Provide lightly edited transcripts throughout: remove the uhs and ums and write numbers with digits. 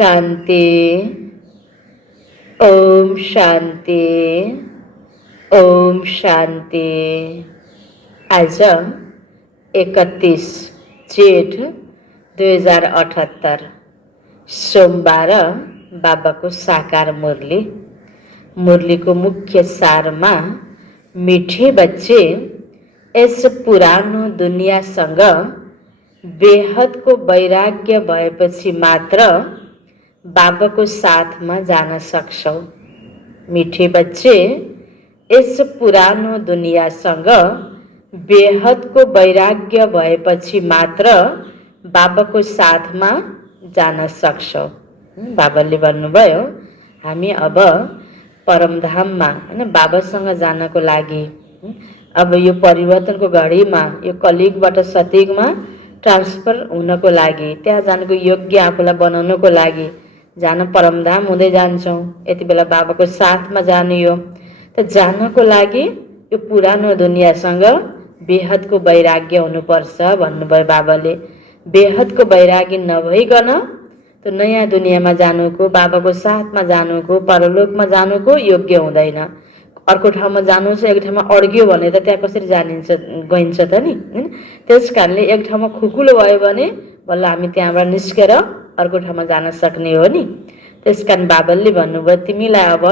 शान्ति, ओम शान्ति, ओम शान्ति। आज 31 जेठ 2078 सोमबार बाबाको साकार मुरली। मुरलीको मुख्य सारमा मीठे बच्चे यस पुरानो दुनियासँग बेहदको वैराग्य भएपछि मात्र बाबाको साथमा जान सक्छौ। मीठे बच्चे यस पुरानो दुनियासँग बेहदको वैराग्य भएपछि मात्र बाबाको साथमा जान सक्छौ। बाबाले भन्नुभयो हामी अब परमधाममा हैन बाबासँग जानको लागि अब यो परिवर्तनको घडीमा यो कलियुगबाट सतयुगमा ट्रान्सफर हुनको लागि त्यहाँ जानको योग्य आफूलाई बनाउनको लागि जान परमधाम हुँदै जान्छौँ। यति बेला बाबाको साथमा जाने हो। त जानको लागि यो पुरानो दुनियासँग बेहदको वैराग्य हुनुपर्छ भन्नुभयो बाबाले। बेहदको वैराग्य नभइकन त नयाँ दुनियाँमा जानुको, बाबाको साथमा जानुको, परलोकमा जानुको योग्य हुँदैन। अर्को ठाउँमा जानु छ, एक ठाउँमा अड्क्यो भने त त्यहाँ कसरी गइन्छ त नि हैन। त्यस कारणले एक ठाउँमा खुकुलो भयो भने बल्ल हामी त्यहाँबाट निस्केर अर्को ठाउँमा जान सक्ने हो नि। त्यस कारण बाबाले भन्नुभयो तिमीलाई अब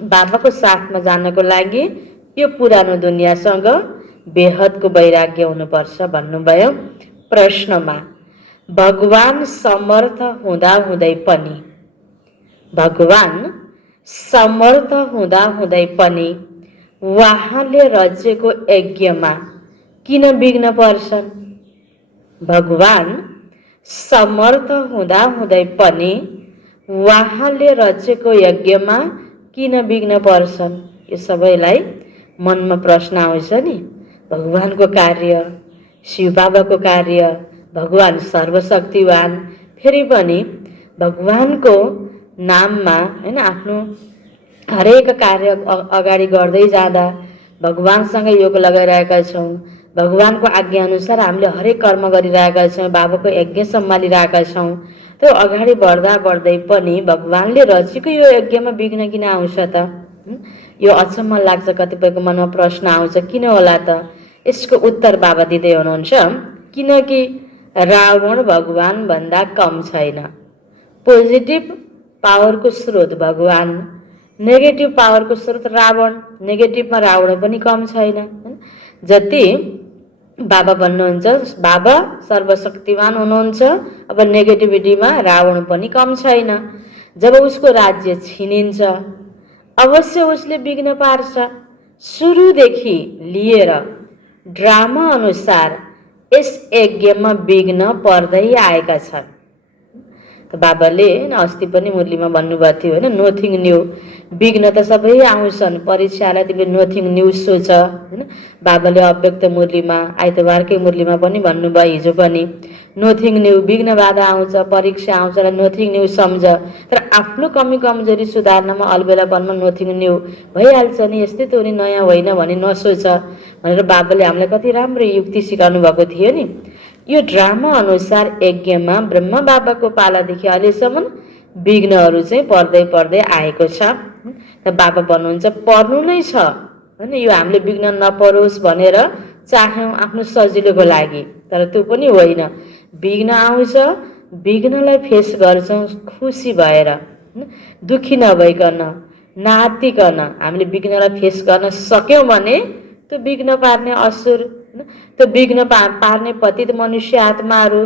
बाबाको साथमा जानको लागि यो पुरानो दुनियासँग बेहदको वैराग्य हुनुपर्छ भन्नुभयो। प्रश्नमा भगवान समर्थ हुँदै पनि उहाँले रचेको यज्ञमा किन विघ्न पर्छन्? भगवान समर्थ हुँदै पनि उहाँले रचेको यज्ञमा किन विघ्न पर्छन्? यो सबैलाई मनमा प्रश्न आउँछ नि। भगवानको कार्य, शिव बाबाको कार्य, भगवान सर्वशक्तिवान, फेरि पनि भगवानको नाममा हैन आफ्नो हरेक कार्य अगाडि गर्दै जाँदा भगवानसँग योग लगाइरहेका छौँ। भगवानको आज्ञा अनुसार हामीले हरेक कर्म गरिरहेका छौँ, बाबाको यज्ञ सम्हालिरहेका छौँ। त्यो अगाडि बढ्दै पनि भगवानले रचेको यो यज्ञमा विघ्न किन आउँछ त? यो अचम्म लाग्छ। कतिपयको मनमा प्रश्न आउँछ किन होला त? यसको उत्तर बाबा दिँदै हुनुहुन्छ किनकि रावण भगवान भन्दा कम छैन। पोजिटिभ पावरको स्रोत भगवान, नेगेटिभ पावरको स्रोत रावण। नेगेटिभमा रावण पनि कम छैन। जति बाबा भन्नुहुन्छ बाबा सर्वशक्तिमान हुनुहुन्छ, अब नेगेटिभिटीमा रावण पनि कम छैन। जब उसको राज्य छिनिन्छ अवश्य उसले विघ्न पार्छ। सुरुदेखि लिएर ड्रामा अनुसार यस यज्ञमा विघ्न पर्दै आएका छन्। त बाबाले अस्ति पनि मुरलीमा भन्नुभएको थियो हैन, नथिङ न्यू। विघ्न त सबै आउँछन्, परीक्षालाई तिमीले नथिङ न्यू सोच हैन। बाबाले अव्यक्त मुरलीमा, आइतबारकै मुरलीमा पनि भन्नुभयो, हिजो पनि नथिङ न्यू। विघ्न बाधा आउँछ, परीक्षा आउँछ र नथिङ न्यू सम्झ। तर आफ्नो कमी कमजोरी सुधार्नमा अलबेलापनमा नथिङ न्यू भइहाल्छ नि। यस्तै त हो नि, नयाँ होइन भने नसोच भनेर बाबाले हामीलाई कति राम्रो युक्ति सिकाउनु भएको थियो नि। यो ड्रामा अनुसार यज्ञमा ब्रह्मा बाबाको पालादेखि अहिलेसम्म विघ्नहरू चाहिँ पर्दै आएको छ। र बाबा भन्नुहुन्छ पर्नु नै छ हैन। यो हामीले विघ्न नपरोस् भनेर चाह्यौँ आफ्नो सजिलोको लागि, तर त्यो पनि होइन। विघ्न आउँछ, विघ्नलाई फेस गर्छौँ खुसी भएर, दुखी नभइकन, नातिकन। हामीले विघ्नलाई फेस गर्न सक्यौँ भने त्यो विघ्न पार्ने असुर, त्यो विघ्न पार्ने पतित मनुष्य आत्माहरू,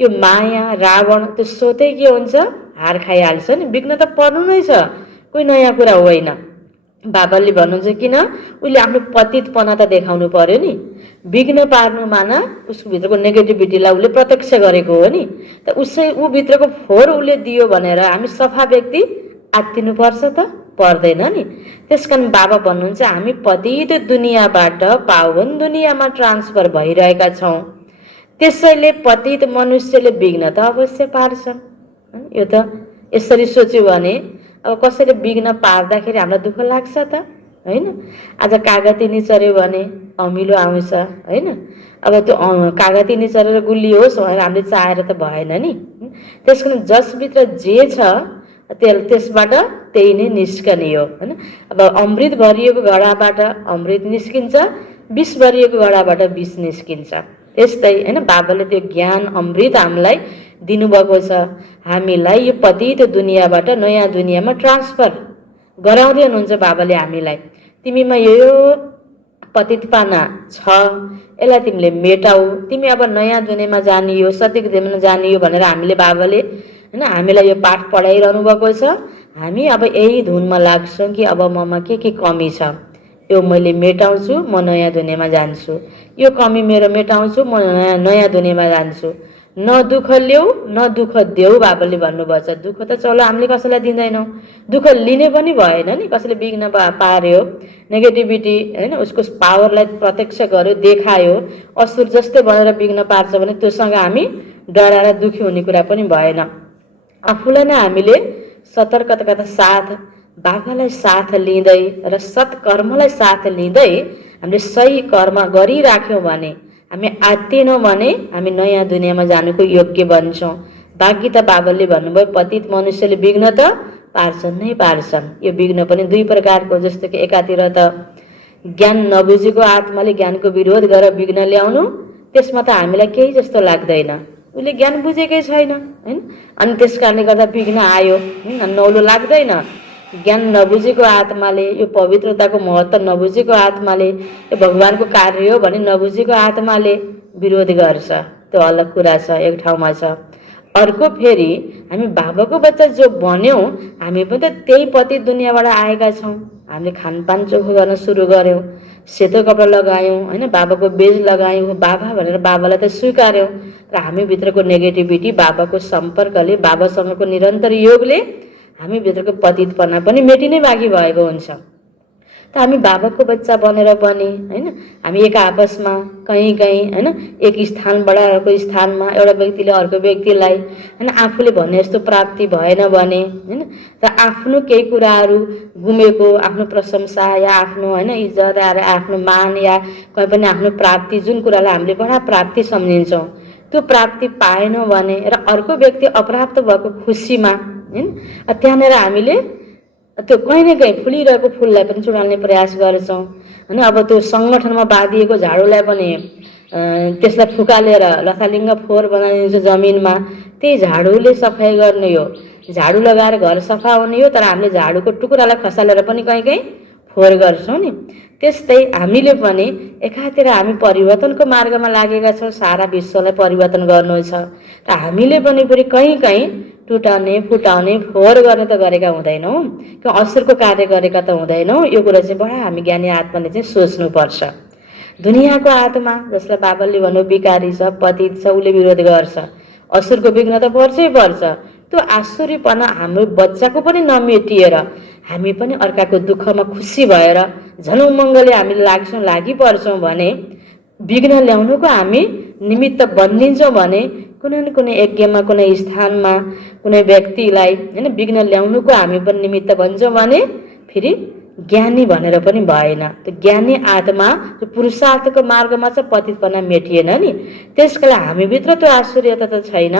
यो माया रावण त्यो सोधै के हुन्छ, हार खाइहाल्छ नि। विघ्न त पर्नु नै छ, कोही नयाँ कुरा होइन। बाबाले भन्नुहुन्छ किन उसले आफ्नो पतितपना त देखाउनु पर्यो नि। विघ्न पार्नु माना उसको भित्रको नेगेटिभिटीलाई उसले प्रत्यक्ष गरेको हो नि। त ऊ भित्रको फोहोर उसले दियो भनेर हामी सफा व्यक्ति आत्तिनुपर्छ त? पर्दैन नि। त्यसकारण बाबा भन्नुहुन्छ हामी पतित दुनियाँबाट पावन दुनियाँमा ट्रान्सफर भइरहेका छौँ। त्यसैले पतित मनुष्यले विघ्न त अवश्य पार्छन्। यो त यसरी सोच्यो भने अब कसैले विघ्न पार्दाखेरि हामीलाई दुःख लाग्छ त हैन। आज कागती चर्यो भने अमिलो आउँछ हैन। अब त्यो कागती चरेर गुलियोस् भनेर हामीले चाहेर त भएन नि। त्यस कारण जसभित्र जे छ त्यसबाट त्यही नै निस्कने हो हैन। अब अमृत भरिएको घडाबाट अमृत निस्किन्छ, विष भरिएको घडाबाट विष निस्किन्छ। त्यस्तै हैन बाबाले त्यो ज्ञान अमृत हामीलाई दिनुभएको छ। हामीलाई यो पतित दुनियाँबाट नयाँ दुनियाँमा ट्रान्सफर गराउँदै हुनुहुन्छ बाबाले हामीलाई। तिमीमा यो पतितपना छ, यसलाई तिमीले मेटाऊ, तिमी अब नयाँ दुनियाँमा जानियो, सत्यको दुनियाँमा जानियो भनेर हामीले बाबाले हैन हामीलाई यो पाठ पढाइरहनु भएको छ। हामी अब यही धुनमा लाग्छौँ कि अब ममा के कमी छ, यो मैले मेटाउँछु, म नयाँ दुनियाँमा जान्छु, यो कमी मेरो मेटाउँछु, म नयाँ दुनियाँमा जान्छु। न दुःख ल्याऊ न दुःख देऊ बाबाले भन्नुभएको छ। दुःख त चलो हामीले कसैलाई दिँदैनौँ, दुःख लिने पनि भएन नि। कसैले विघ्न पार्यो, नेगेटिभिटी हैन उसको पावरलाई प्रत्यक्ष गर्यो, देखायो, असुर जस्तै भनेर विघ्न पार्छ भने त्योसँग हामी डराएर दुःखी हुने कुरा पनि भएन। आफूलाई नै हामीले सतर्कताका साथ बाबालाई साथ लिँदै र सत्कर्मलाई साथ लिँदै हामीले सही कर्म गरिराख्यौँ भने, हामी आत्तिएनौँ भने हामी नयाँ दुनियाँमा जानुको योग्य बन्छौँ। बाँकी त बाबाले भन्नुभयो पतित मनुष्यले विघ्न त पार्छन् नै पार्छन्। यो विघ्न पनि दुई प्रकारको, जस्तो कि एकातिर त ज्ञान नबुझेको आत्माले ज्ञानको विरोध गरेर विघ्न ल्याउनु, त्यसमा त हामीलाई केही जस्तो लाग्दैन, उसले ज्ञान बुझेकै छैन हैन। अनि त्यस कारणले गर्दा विघ्न आयो हैन, नौलो लाग्दैन। ज्ञान नबुझेको आत्माले, यो पवित्रताको महत्त्व नबुझेको आत्माले, यो भगवानको कार्य हो भने नबुझेको आत्माले विरोध गर्छ, त्यो अलग कुरा छ, एक ठाउँमा छ। अर्को फेरि हामी बाबाको बच्चा जो बन्यौँ, हामी पनि त त्यही पतित दुनियाँबाट आएका छौँ। हामीले खानपान चोखो गर्न सुरु गऱ्यौँ, सेतो कपडा लगायौँ हैन, बाबाको बेज लगायौँ, बाबा भनेर बाबालाई त स्वीकार्यौँ। र हामीभित्रको नेगेटिभिटी बाबाको सम्पर्कले, बाबासँगको निरन्तर योगले हामीभित्रको पतितपना पनि मेटिनै बाँकी भएको हुन्छ। त हामी बाबाको बच्चा बनेर पनि हैन हामी एक आपसमा कहीँ हैन एक स्थानबाट अर्को स्थानमा एउटा व्यक्तिले अर्को व्यक्तिलाई हैन आफूले भने जस्तो प्राप्ति भएन भने हैन र आफ्नो केही कुराहरू गुमेको, आफ्नो प्रशंसा या आफ्नो हैन इज्जत या आफ्नो मान या कुनै पनि आफ्नो प्राप्ति, जुन कुरालाई हामीले बडा प्राप्ति सम्झिन्छौँ, त्यो प्राप्ति पाएनौँ भने र अर्को व्यक्ति अप्राप्त भएको खुसीमा हैन त्यहाँनिर हामीले त्यो कहीँ न कहीँ फुलिरहेको फुललाई पनि चुडाल्ने प्रयास गर्छौँ हैन। अब त्यो सङ्गठनमा बाँधिएको झाडुलाई पनि त्यसलाई फुकालेर लथालिङ्ग फोहोर बनाइदिन्छ जमिनमा, त्यही झाडुले सफाइ गर्ने हो, झाडु लगाएर घर सफा हुने हो, तर हामीले झाडुको टुक्रालाई खसालेर पनि कहीँ कहीँ फोहोर गर्छौँ नि। त्यस्तै हामीले पनि एकातिर हामी परिवर्तनको मार्गमा लागेका छौँ, सारा विश्वलाई परिवर्तन गर्नु छ, र हामीले पनि फेरि कहीँ कहीँ टुटाउने, फुटाउने, फोहोर गर्ने त गरेका हुँदैनौँ, कि असुरको कार्य गरेका त हुँदैनौँ। यो कुरा चाहिँ बडा हामी ज्ञानी आत्माले चाहिँ सोच्नुपर्छ। दुनियाँको आत्मा जसलाई बाबाले भन्नु विकारी छ, पतित छ, उसले विरोध गर्छ, असुरको विघ्न त पर्छै पर्छ। त्यो आसुरीपना हाम्रो बच्चाको पनि नमेटिएर हामी पनि अर्काको दुःखमा खुसी भएर झन् उमङ्गले हामी लागिपर्छौँ भने, विघ्न ल्याउनुको हामी निमित्त बनिदिन्छौँ भने, कुनै न कुनै यज्ञमा, कुनै स्थानमा, कुनै व्यक्तिलाई हैन विघ्न ल्याउनुको हामी पनि निमित्त बन्छौँ भने फेरि ज्ञानी भनेर पनि भएन। त्यो ज्ञानी आत्मा जो पुरुषार्थको मार्गमा छ, पतितपना मेटिएन नि, त्यसको लागि हामीभित्र त्यो आश्चर्यता त छैन,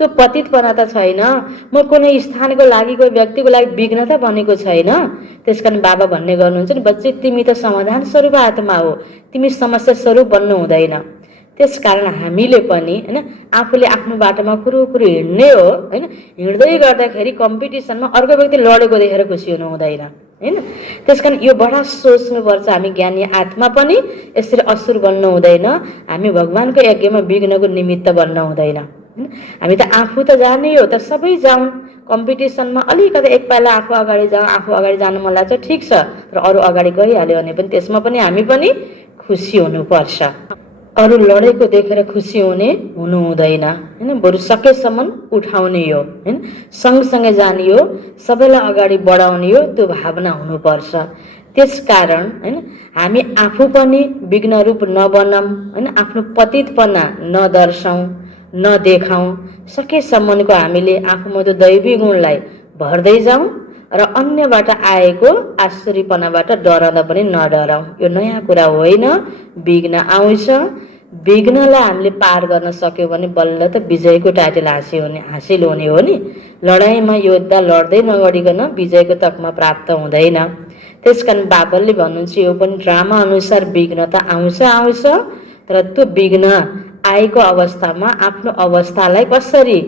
त्यो पतितपना त छैन। म कुनै स्थानको लागि, कोही व्यक्तिको लागि विघ्न त बनेको छैन। त्यसकारण बाबा भन्ने गर्नुहुन्छ नि, बच्चे तिमी त समाधान स्वरूप आत्मा हो, तिमी समस्या स्वरूप बन्नु हुँदैन। त्यसकारण हामीले पनि हैन आफूले आफ्नो बाटोमा कुरुकुरु हिँड्ने हो हैन। हिँड्दै गर्दाखेरि कम्पिटिसनमा अर्को व्यक्ति लडेको देखेर खुसी हुनु हुँदैन हैन। त्यसकारण यो बडा सोच्नुपर्छ, हामी ज्ञानी आत्मा पनि यसरी असुर बन्नु हुँदैन, हामी भगवानको यज्ञमा विघ्नको निमित्त बन्न हुँदैन। हामी त आफू त जाने हो, तर सबै जाउँ कम्पिटिसनमा, अलिकति एक पाइला आफू अगाडि जाउँ, आफू अगाडि जानु मन लाग्छ ठिक छ, तर अरू अगाडि गइहाल्यो भने पनि त्यसमा पनि हामी पनि खुसी हुनुपर्छ। अरू लडेको देखेर खुसी हुनु हुँदैन हैन, बरु सकेसम्म उठाउने हो हैन, सँगसँगै जाने हो, सबैलाई अगाडि बढाउने हो, त्यो भावना हुनुपर्छ। त्यसकारण हैन हामी आफू पनि विघ्न रूप नबनौँ हैन, आफ्नो पतितपना नदर्शाउँ, नदेखाउँ, सकेसम्मको हामीले आफूमा त्यो दैवी गुणलाई भर्दै जाउँ र अन्यबाट आएको आश्चर्यपनाबाट डराउँदा पनि नडराउँ। यो नयाँ कुरा होइन, विघ्न आउँछ, विघ्नलाई हामीले पार गर्न सक्यौँ भने बल्ल त विजयको टाइटल हासिल हुने हो नि। लडाइँमा योद्धा लड्दै नगरिकन विजयको तकमा प्राप्त हुँदैन। त्यसकारण बाबलले भन्नुहुन्छ यो पनि ड्रामा अनुसार विघ्न त आउँछ, तर त्यो विघ्न आएको अवस्थामा आफ्नो अवस्थालाई कसरी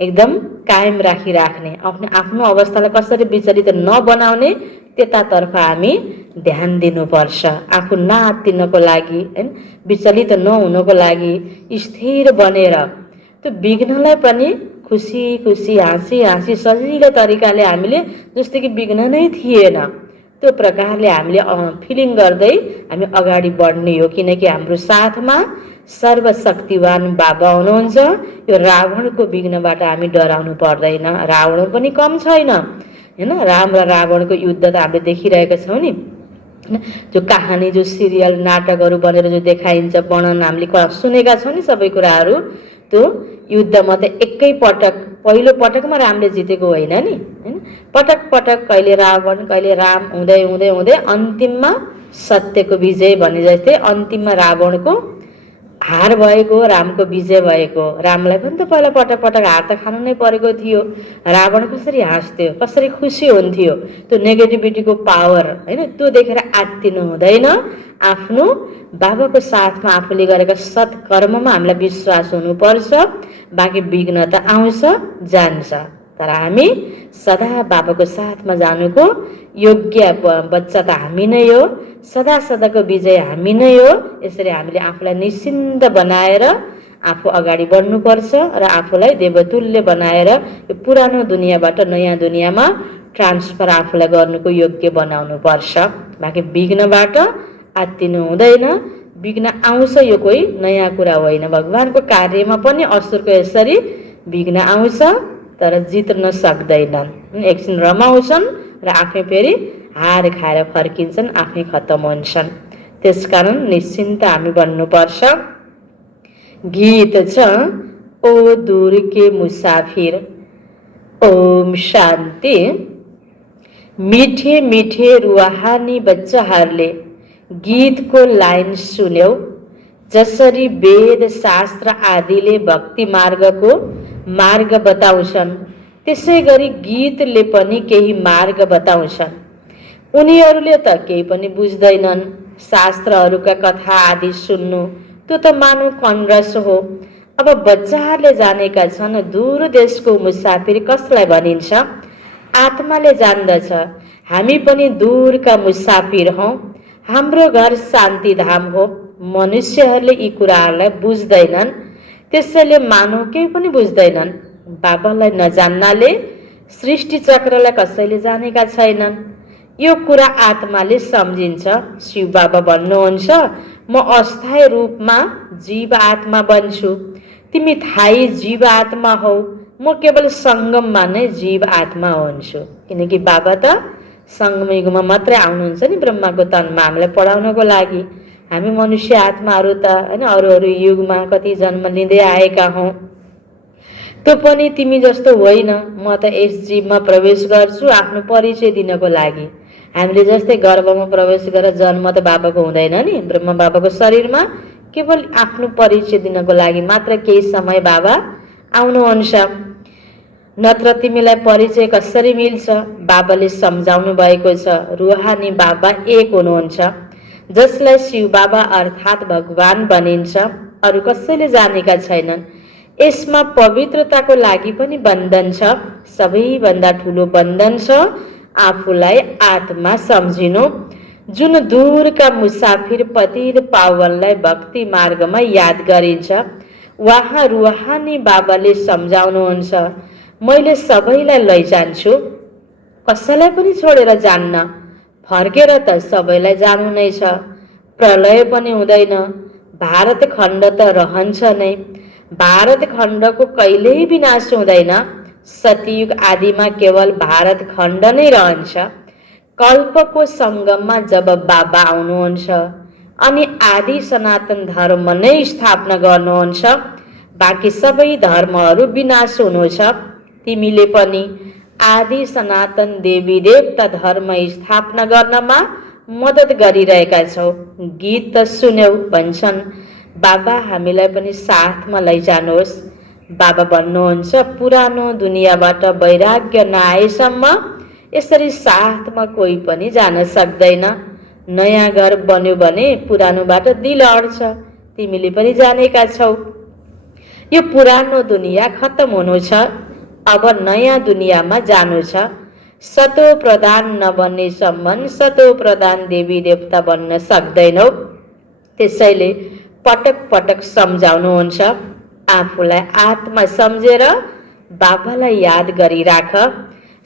एकदम कायम राख्ने, आफ्नो अवस्थालाई कसरी विचलित नबनाउने त्यतातर्फ हामी ध्यान दिनुपर्छ। आफू नआत्तिनको लागि, हैन, विचलित नहुनको लागि स्थिर बनेर त्यो विघ्नलाई पनि खुसी खुसी हाँसी सजिलो तरिकाले हामीले जस्तो कि विघ्न नै थिएन त्यो प्रकारले हामीले फिलिङ गर्दै हामी अगाडि बढ्ने हो। किनकि हाम्रो साथमा सर्वशक्तिवान बाबा हुनुहुन्छ। यो रावणको विघ्नबाट हामी डराउनु पर्दैन। रावण पनि कम छैन, हैन। राम र रावणको युद्ध त हामीले देखिरहेका छौँ नि। जो कहानी, जो सिरियल, नाटकहरू बनेर जो देखाइन्छ, वर्णन हामीले सुनेका छौँ नि सबै कुराहरू। त्यो युद्धमा त एकै पटक पहिलो पटकमा रामले जितेको होइन नि, हैन। पटक पटक कहिले रावण कहिले राम हुँदै हुँदै हुँदै अन्तिममा सत्यको विजय भने जस्तै अन्तिममा रावणको हार भएको, रामको विजय भएको। रामलाई पनि त पहिला पटक पटक हार त खानु नै परेको थियो। रावण कसरी हाँस्थ्यो, कसरी खुसी हुन्थ्यो। त्यो नेगेटिभिटीको पावर, हैन, त्यो देखेर आत्तिनु हुँदैन। आफ्नो बाबाको साथमा आफूले गरेका सत्कर्ममा हामीलाई विश्वास हुनुपर्छ। बाँकी विघ्न त आउँछ जान्छ, तर हामी सदा बाबाको साथमा जानुको योग्य बच्चा त हामी नै हो। सदा सदाको विजय हामी नै हो। यसरी हामीले आफूलाई निश्चिन्त बनाएर आफू अगाडि बढ्नुपर्छ र आफूलाई देवतुल्य बनाएर यो पुरानो दुनियाँबाट नयाँ दुनियाँमा ट्रान्सफर आफूलाई गर्नुको योग्य बनाउनुपर्छ। बाँकी विघ्नबाट आत्तिनु हुँदैन। विघ्न आउँछ, यो कोही नयाँ कुरा होइन। भगवानको कार्यमा पनि असुरको यसरी विघ्न आउँछ, तर जित्न सक्दैनन्। एकछिन रमाउँछन् र आफै फेरि हार खाएर फर्किन्छन्, आफै खत्तम हुन्छन्। त्यसकारण निश्चिन्त हामी बन्नुपर्छ। गीत छ ओ दूर के मुसाफिर। ओम शान्ति। मिठे मिठे रुहानी बच्चाहरूले गीतको लाइन सुन्यौ। जसरी वेद शास्त्र आदिले भक्ति मार्गको मार्ग बताउँछन्, त्यसै गरी गीतले पनि केही मार्ग बताउँछन्। उनीहरूले त केही पनि बुझ्दैनन्। शास्त्रहरूका कथा आदि सुन्नु त्यो त मानव कन्रस हो। अब बच्चाहरूले जानेका छन् दूर देशको मुसाफिर कसलाई भनिन्छ। आत्माले जान्दछ हामी पनि दूरका मुसाफिर हौँ। हाम्रो घर शान्ति धाम हो। मनुष्यहरूले यी कुराहरूलाई बुझ्दैनन्, त्यसैले मानव केही पनि बुझ्दैनन्। बाबालाई नजान्नाले सृष्टि चक्रलाई कसैले जानेका छैनन्। यो कुरा आत्माले सम्झिन्छ। शिव बाबा भन्नुहुन्छ म अस्थायी रूपमा जीव आत्मा बन्छु। तिमी थाई जीव आत्मा हौ। म केवल सङ्गममा नै जीव आत्मा हुन्छु। किनकि बाबा त सङ्गम युगमा मात्रै आउनुहुन्छ नि, ब्रह्माको तनमा हामीलाई पढाउनको लागि। हामी मनुष्य आत्माहरू त हैन अरू युगमा कति जन्म लिँदै आएका हौँ। त्यो पनि तिमी जस्तो होइन। म त यस जीवमा प्रवेश गर्छु आफ्नो परिचय दिनको लागि। हामीले जस्तै गर्भमा प्रवेश गरेर जन्म त बाबाको हुँदैन नि। ब्रह्मा बाबाको शरीरमा केवल आफ्नो परिचय दिनको लागि मात्र केही समय बाबा आउनुहुन्छ। नत्र तिमीलाई परिचय कसरी मिल्छ। बाबाले सम्झाउनु भएको छ रुहानी बाबा एक हुनुहुन्छ, जसलाई शिव बाबा अर्थात् भगवान भनिन्छ। अरू कसैले जानेका छैनन्। यसमा पवित्रताको लागि पनि बन्धन छ। सबैभन्दा ठुलो बन्धन छ आफूलाई आत्मा सम्झिनु। जुन दूरका मुसाफिर पतित पावनलाई भक्ति मार्गमा याद गरिन्छ, वहाँ रुहानी बाबाले सम्झाउनुहुन्छ मैले सबैलाई लैजान्छु, कसैलाई पनि छोडेर जान्न। फर्केर त सबैलाई जानु नै छ। प्रलय पनि हुँदैन। भारत खण्ड त रहन्छ नै। भारत खण्डको कहिल्यै विनाश हुँदैन। सतयुग आदिमा केवल भारत खण्ड नै रहन्छ। कल्पको सङ्गममा जब बाबा आउनुहुन्छ अनि आदि सनातन धर्म नै स्थापना गर्नुहुन्छ, बाँकी सबै धर्महरू विनाश हुनु छ। तिमीले पनि आदि सनातन देवी देवता धर्म स्थापना गर्नमा मद्दत गरिरहेका छौ। गीत त सुन्यौ भन्छन् बाबा हामीलाई पनि साथमा लैजानुहोस्। बाबा भन्नुहुन्छ पुरानो दुनियाँबाट वैराग्य नआएसम्म यसरी साथमा कोही पनि जान सक्दैन। नयाँ घर बन्यो भने पुरानोबाट दिल अड्छ, तिमीले पनि जानेका छौ। यो पुरानो दुनियाँ खत्तम हुनु छ, अब नयाँ दुनियाँमा जानु छ। सतो प्रधान नबन्नेसम्म सतो प्रधान देवी देवता बन्न सक्दैनौ। त्यसैले पटक पटक सम्झाउनुहुन्छ। आफूलाई आत्मा सम्झेर बाबालाई याद गरिराख।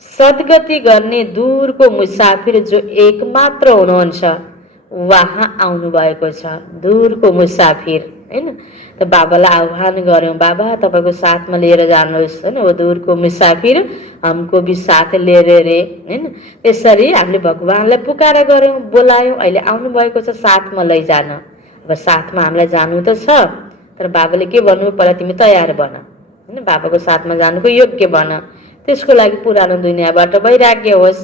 सद्गति गर्ने दूरको मुसाफिर जो एकमात्र हुनुहुन्छ उहाँ आउनुभएको छ, दूरको मुसाफिर हैन। त बाबालाई आह्वान गर्यौं, बाबा तपाईको साथमा लिएर जानुहोस् हैन, वो दूरको मुसाफिर हमको भी साथ लिएर रे हैन। त्यसरी हामीले भगवानलाई पुकारा गर्यौं, बोलायौं, अहिले आउनुभएको छ साथमा लैजान। अब साथमा हामीलाई जानु त छ, तर बाबाले के भन्नु, पहिला तिमी तयार बन हैन, बाबाको साथमा जानुको योग्य बन। त्यसको लागि पुरानो दुनियाँबाट वैराग्य होस्।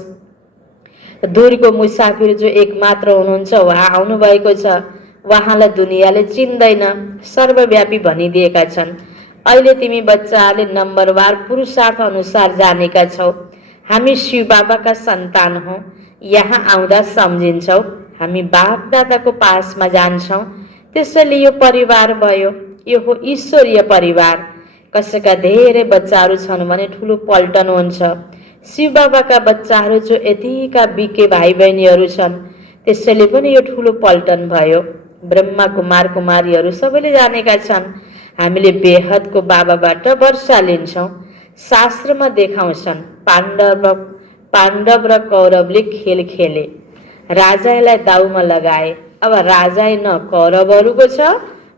दूरको मुसाफिर जो एकमात्र हुनुहुन्छ उहाँ आउनुभएको छ। उहाँलाई दुनियाँले चिन्दैन, सर्वव्यापी भनिदिएका छन्। अहिले तिमी बच्चाले नम्बरवार पुरुषार्थ अनुसार जानेका छौ। हामी शिव बाबाका सन्तान हौ। यहाँ आउँदा सम्झिन्छौ, हामी बाप दादाको पासमा जान्छौँ। त्यसैले यो परिवार भयो, यो हो ईश्वरीय परिवार। कसैका धेरै बच्चाहरू छन् भने ठुलो पल्टन हुन्छ। शिव बाबाका बच्चाहरू जो यतिका बिके भाइ बहिनीहरू छन्, त्यसैले पनि यो ठुलो पल्टन भयो। ब्रह्मा कुमार कुमारीहरू सबैले जानेका छन्। हामीले बेहदको बाबाबाट वर्षा लिन्छौँ। शास्त्रमा देखाउँछन् पाण्डव र कौरवले खेल खेले, राजालाई दाउमा लगाए। अब राजा न कौरवहरूको छ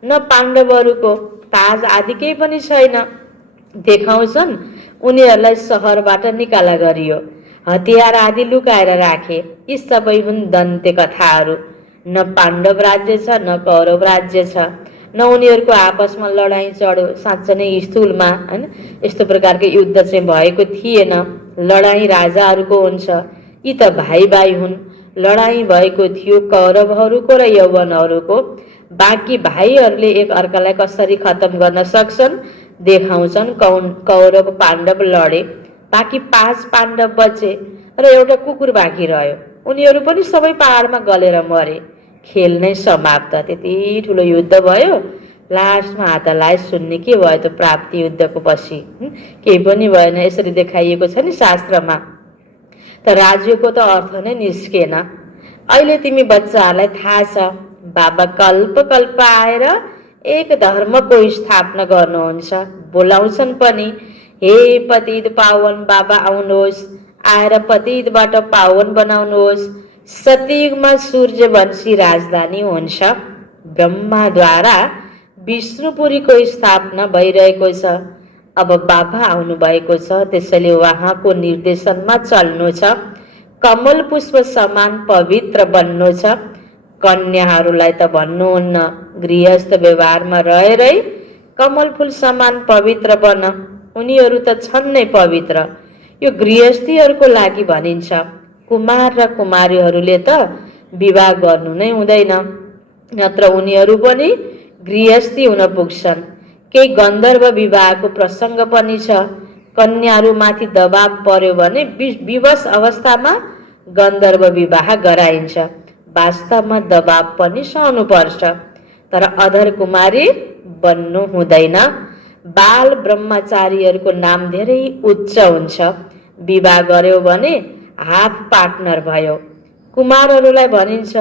न पाण्डवहरूको, ताज आदि केही पनि छैन। देखाउँछन् उनीहरूलाई सहरबाट निकाला गरियो, हतियार आदि लुकाएर राखे। यी सबै हुन् दन्ते कथाहरू। न पाण्डव राज्य छ न कौरव राज्य छ, न उनीहरूको आपसमा लडाईँ चढ्यो साँच्चै नै स्थूलमा हैन। यस्तो प्रकारको युद्ध चाहिँ भएको थिएन। लडाईँ राजाहरूको हुन्छ, यी त भाइ भाइ हुन्। लडाईँ भएको थियो कौरवहरूको र यौवनहरूको। बाँकी भाइहरूले एक अर्कालाई कसरी खत्तम गर्न सक्छन् देखाउँछन्। कौरव पाण्डव लडे, बाँकी 5 पाण्डव बचे र एउटा कुकुर बाँकी रह्यो। उनीहरू पनि सबै पहाडमा गलेर मरे। खेल नै समाप्त। त्यति ठुलो युद्ध भयो। लास्टमा हातलाई सुन्ने के भयो त प्राप्ति युद्धको पछि केही पनि भएन। यसरी देखाइएको छ नि शास्त्रमा। त राज्यको त अर्थ नै निस्केन। अहिले तिमी बच्चाहरूलाई थाहा छ बाबा कल्प कल्प आएर एक धर्मको स्थापना गर्नुहुन्छ। बोलाउँछन् पनि, हे पतित पावन बाबा आउनुहोस्, आएर पतितबाट पावन बनाउनुहोस्। सतयुगमा सूर्यवंशी राजधानी हुन्छ। ब्रह्माद्वारा विष्णुपुरीको स्थापना भइरहेको छ। अब बाबा आउनुभएको छ, त्यसैले उहाँको निर्देशनमा चल्नु छ। कमल पुष्प समान पवित्र बन्नु छ। कन्याहरूलाई त भन्नुहुन्न, गृहस्थ व्यवहारमा रहेरै कमल फूल समान पवित्र बन। उनीहरू त छन् नै पवित्र। यो गृहस्थीहरूको लागि भनिन्छ। कुमार र कुमारीहरूले त विवाह गर्नु नै हुँदैन, नत्र उनीहरू पनि गृहस्थी हुन पुग्छन्। केही गन्धर्व विवाहको प्रसङ्ग पनि छ। कन्याहरूमाथि दबाव पर्यो भने विवश अवस्थामा गन्धर्व विवाह गराइन्छ। वास्तवमा दबाव पनि सहनुपर्छ, तर अधर कुमारी बन्नु हुँदैन। बाल ब्रह्मचारीहरूको नाम धेरै उच्च हुन्छ। विवाह गर्यो भने हाफ पार्टनर भयो। कुमारहरूलाई भनिन्छ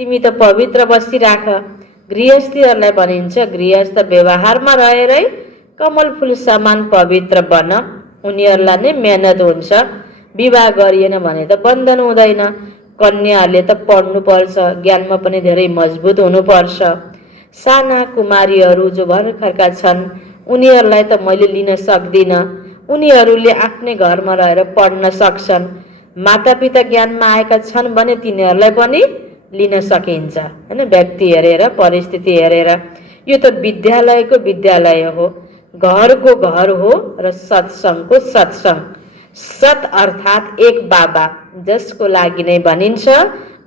तिमी त पवित्र बसिराख। गृहस्थीहरूलाई भनिन्छ गृहस्थ व्यवहारमा रहेरै कमल फूल समान पवित्र बन। उनीहरूलाई नै मेहनत हुन्छ। विवाह गरिएन भने त बन्धन हुँदैन। कन्याहरूले त पढ्नुपर्छ, ज्ञानमा पनि धेरै मजबुत हुनुपर्छ। साना कुमारीहरू जो भर्खरका छन् उनीहरूलाई त मैले लिन सक्दिनँ। उनीहरूले आफ्नै घरमा रहेर पढ्न सक्छन्। मातापिता ज्ञानमा आएका छन् भने तिनीहरूलाई पनि लिन सकिन्छ हैन, व्यक्ति हेरेर परिस्थिति हेरेर। यो त विद्यालयको विद्यालय हो, घरको घर हो र सत्सङ्गको सत्सङ्ग। सत अर्थात् एक बाबा, जसको लागि नै भनिन्छ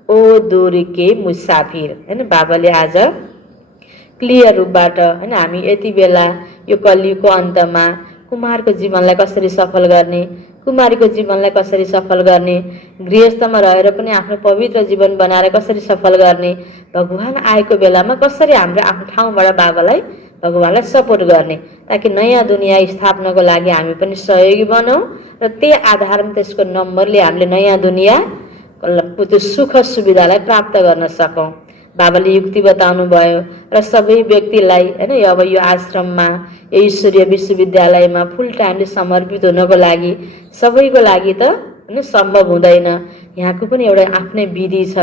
ओ दूर के मुसाफिर हैन। बाबाले आज क्लियर रूपबाट हैन हामी यति बेला यो कलियुगको अन्तमा कुमारको जीवनलाई कसरी सफल गर्ने, कुमारीको जीवनलाई कसरी सफल गर्ने, गृहस्थमा रहेर पनि आफ्नो पवित्र जीवन बनाएर कसरी सफल गर्ने, भगवान आएको बेलामा कसरी हाम्रो आफ्नो ठाउँबाट बाबालाई भगवानलाई सपोर्ट गर्ने, ताकि नयाँ दुनियाँ स्थापनाको लागि हामी पनि सहयोगी बनौँ र त्यही आधारमा त्यसको नम्बरले हामीले नयाँ दुनियाँ त्यो सुख सुविधालाई प्राप्त गर्न सकौँ। बाबाले युक्ति बताउनु भयो र सबै व्यक्तिलाई हैन अब यो आश्रममा यो ईश्वरीय विश्वविद्यालयमा फुल टाइमले समर्पित हुनको लागि सबैको लागि त हैन सम्भव हुँदैन। यहाँको पनि एउटा आफ्नै विधि छ,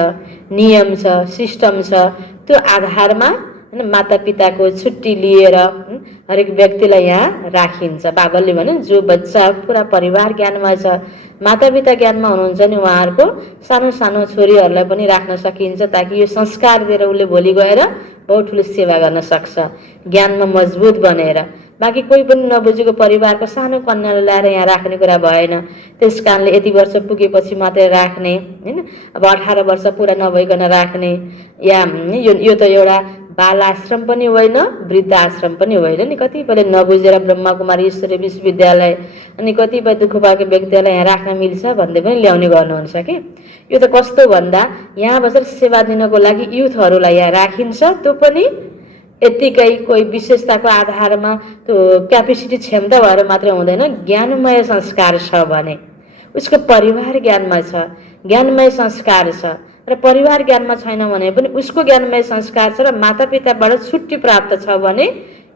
नियम छ, सिस्टम छ। त्यो आधारमा हैन मातापिताको छुट्टी लिएर हरेक व्यक्तिलाई यहाँ राखिन्छ। बाबाले भने जो बच्चा पुरा परिवार ज्ञानमा छ, मातापिता ज्ञानमा हुनुहुन्छ नि उहाँहरूको सानो सानो छोरीहरूलाई पनि राख्न सकिन्छ, ताकि यो संस्कार दिएर उसले भोलि गएर बहुत ठुलो सेवा गर्न सक्छ ज्ञानमा मजबुत बनेर। बाँकी कोही पनि नबुझेको परिवारको सानो कन्यालाई ल्याएर यहाँ राख्ने कुरा भएन। त्यस कारणले यति वर्ष पुगेपछि मात्रै राख्ने हैन, अब 18 वर्ष पुरा नभइकन राख्ने या यो त एउटा बाल आश्रम पनि होइन, वृद्ध आश्रम पनि होइन नि। कतिपयले नबुझेर ब्रह्मकुमारी ईश्वरीय विश्वविद्यालय अनि कतिपय दुःख पाएको व्यक्तिहरूलाई यहाँ राख्न मिल्छ भन्दै पनि ल्याउने गर्नुहुन्छ कि यो त कस्तो भन्दा यहाँ बसेर सेवा दिनको लागि युथहरूलाई यहाँ राखिन्छ। त्यो पनि यतिकै कोही विशेषताको आधारमा त्यो क्यापेसिटी क्षमता भएर मात्रै हुँदैन। ज्ञानमय संस्कार छ भने उसको परिवार ज्ञानमा छ, ज्ञानमय संस्कार छ र परिवार ज्ञानमा छैन भने पनि उसको ज्ञानमय संस्कार छ र मातापिताबाट छुट्टी प्राप्त छ भने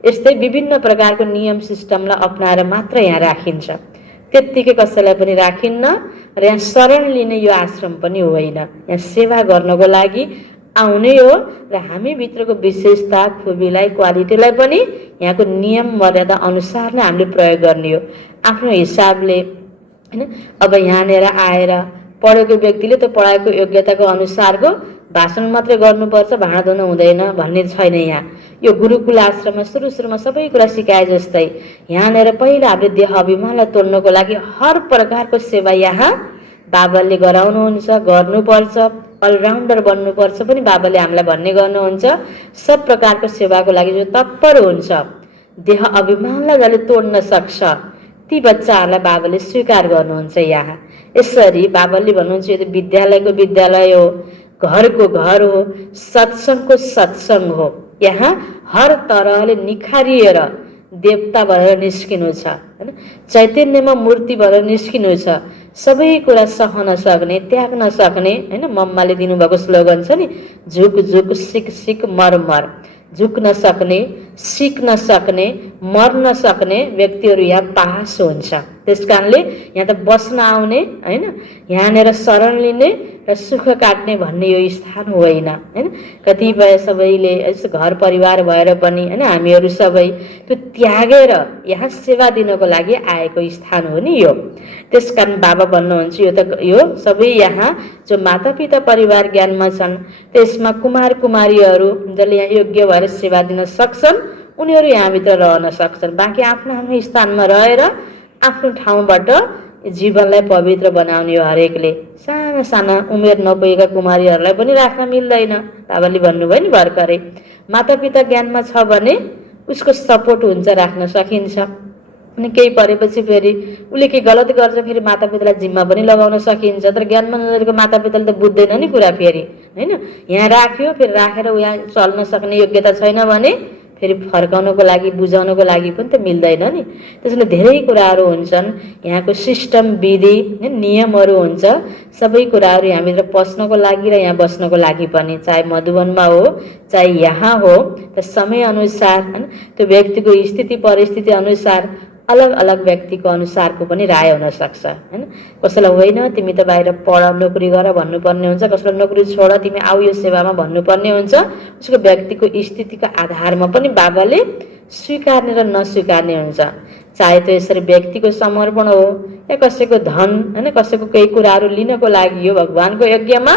यस्तै विभिन्न प्रकारको नियम सिस्टमलाई अपनाएर मात्र यहाँ राखिन्छ। त्यत्तिकै कसैलाई पनि राखिन्न र यहाँ शरण लिने यो आश्रम पनि होइन। यहाँ सेवा गर्नको लागि आउने हो र हामी भित्रको विशेषता खुबीलाई क्वालिटीलाई पनि यहाँको नियम मर्यादा अनुसार नै हामीले प्रयोग गर्ने हो आफ्नो हिसाबले हैन। अब यहाँनिर आएर पढेको व्यक्तिले त पढाएको योग्यताको अनुसारको भाषण मात्रै गर्नुपर्छ, भाँडा धुनु हुँदैन भन्ने छैन। यहाँ यो गुरुकुल आश्रममा सुरुमा सबै कुरा सिकाए जस्तै यहाँनिर पहिला हामीले देह अभिमानलाई तोड्नको लागि हर प्रकारको सेवा यहाँ बाबाले गराउनुहुन्छ, गर्नुपर्छ, अलराउन्डर बन्नुपर्छ पनि बाबाले हामीलाई भन्ने गर्नुहुन्छ। सब प्रकारको सेवाको लागि जो तत्पर हुन्छ, देह अभिमानलाई जसले तोड्न सक्छ ती बच्चाहरूलाई बाबाले स्वीकार गर्नुहुन्छ। यहाँ यसरी बाबाले भन्नुहुन्छ यो त विद्यालयको विद्यालय हो, घरको घर हो, सत्सङ्गको सत्सङ्ग हो। यहाँ हर तरहले निखारिएर देवता भएर निस्किनु छ हैन, चैतन्यमा मूर्ति भएर निस्किनु छ। सबै कुरा सहन सक्ने, त्याग्न सक्ने हैन। मम्माले दिनुभएको स्लोगन छ नि, झुक झुक सिक सिक मर मर। झुक्न सक्ने, सिक्न सक्ने, मर्न सक्ने व्यक्तिहरू यहाँ पास हुन्छ। त्यस कारणले यहाँ त बस्न आउने हैन, यहाँनिर शरण लिने र सुख काट्ने भन्ने यो स्थान होइन हैन। कतिपय सबैले यस्तो घर परिवार भएर पनि हैन हामीहरू सबै त्यो त्यागेर यहाँ सेवा दिनको लागि आएको स्थान हो नि यो। त्यस कारण बाबा भन्नुहुन्छ यो त यो सबै यहाँ जो मातापिता परिवार ज्ञानमा छन् त्यसमा कुमार कुमारीहरू जसले यहाँ योग्य भएर सेवा दिन सक्छन् उनीहरू यहाँभित्र रहन सक्छन्। बाँकी आफ्नो आफ्नो स्थानमा रहेर आफ्नो ठाउँबाट जीवनलाई पवित्र बनाउने हो हरेकले। साना साना उमेर नपुगेका कुमारीहरूलाई पनि राख्न मिल्दैन। बाबाले भन्नुभयो नि भर्खरै, मातापिता ज्ञानमा छ भने उसको सपोर्ट हुन्छ, राख्न सकिन्छ। अनि केही परेपछि फेरि उसले केही गलत गर्छ फेरि मातापितालाई जिम्मा पनि लगाउन सकिन्छ। तर ज्ञानमा नरहेको मातापिताले त बुझ्दैन नि कुरा फेरि हैन। यहाँ राख्यो फेरि राखेर यहाँ चल्न सक्ने योग्यता छैन भने फेरि फर्काउनको लागि बुझाउनको लागि पनि त मिल्दैन नि। त्यसैले धेरै कुराहरू हुन्छन्, यहाँको सिस्टम विधि नियमहरू हुन्छ। सबै कुराहरू यहाँभित्र पस्नको लागि र यहाँ बस्नको लागि पनि, चाहे मधुवनमा हो चाहे यहाँ हो, त समय अनुसार हैन त्यो व्यक्तिको स्थिति परिस्थिति अनुसार अलग अलग व्यक्तिको अनुसारको पनि राय हुन सक्छ हैन। कसैलाई होइन तिमी त बाहिर पढ नोकरी गर भन्नुपर्ने हुन्छ, कसैलाई नोकरी छोड तिमी आऊ यो सेवामा भन्नुपर्ने हुन्छ। उसको व्यक्तिको स्थितिको आधारमा पनि बाबाले स्वीकार्ने र नस्वीकार्ने हुन्छ। चाहे त्यो यसरी व्यक्तिको समर्पण हो या कसैको धन हैन, कसैको केही कुराहरू लिनको लागि हो भगवानको यज्ञमा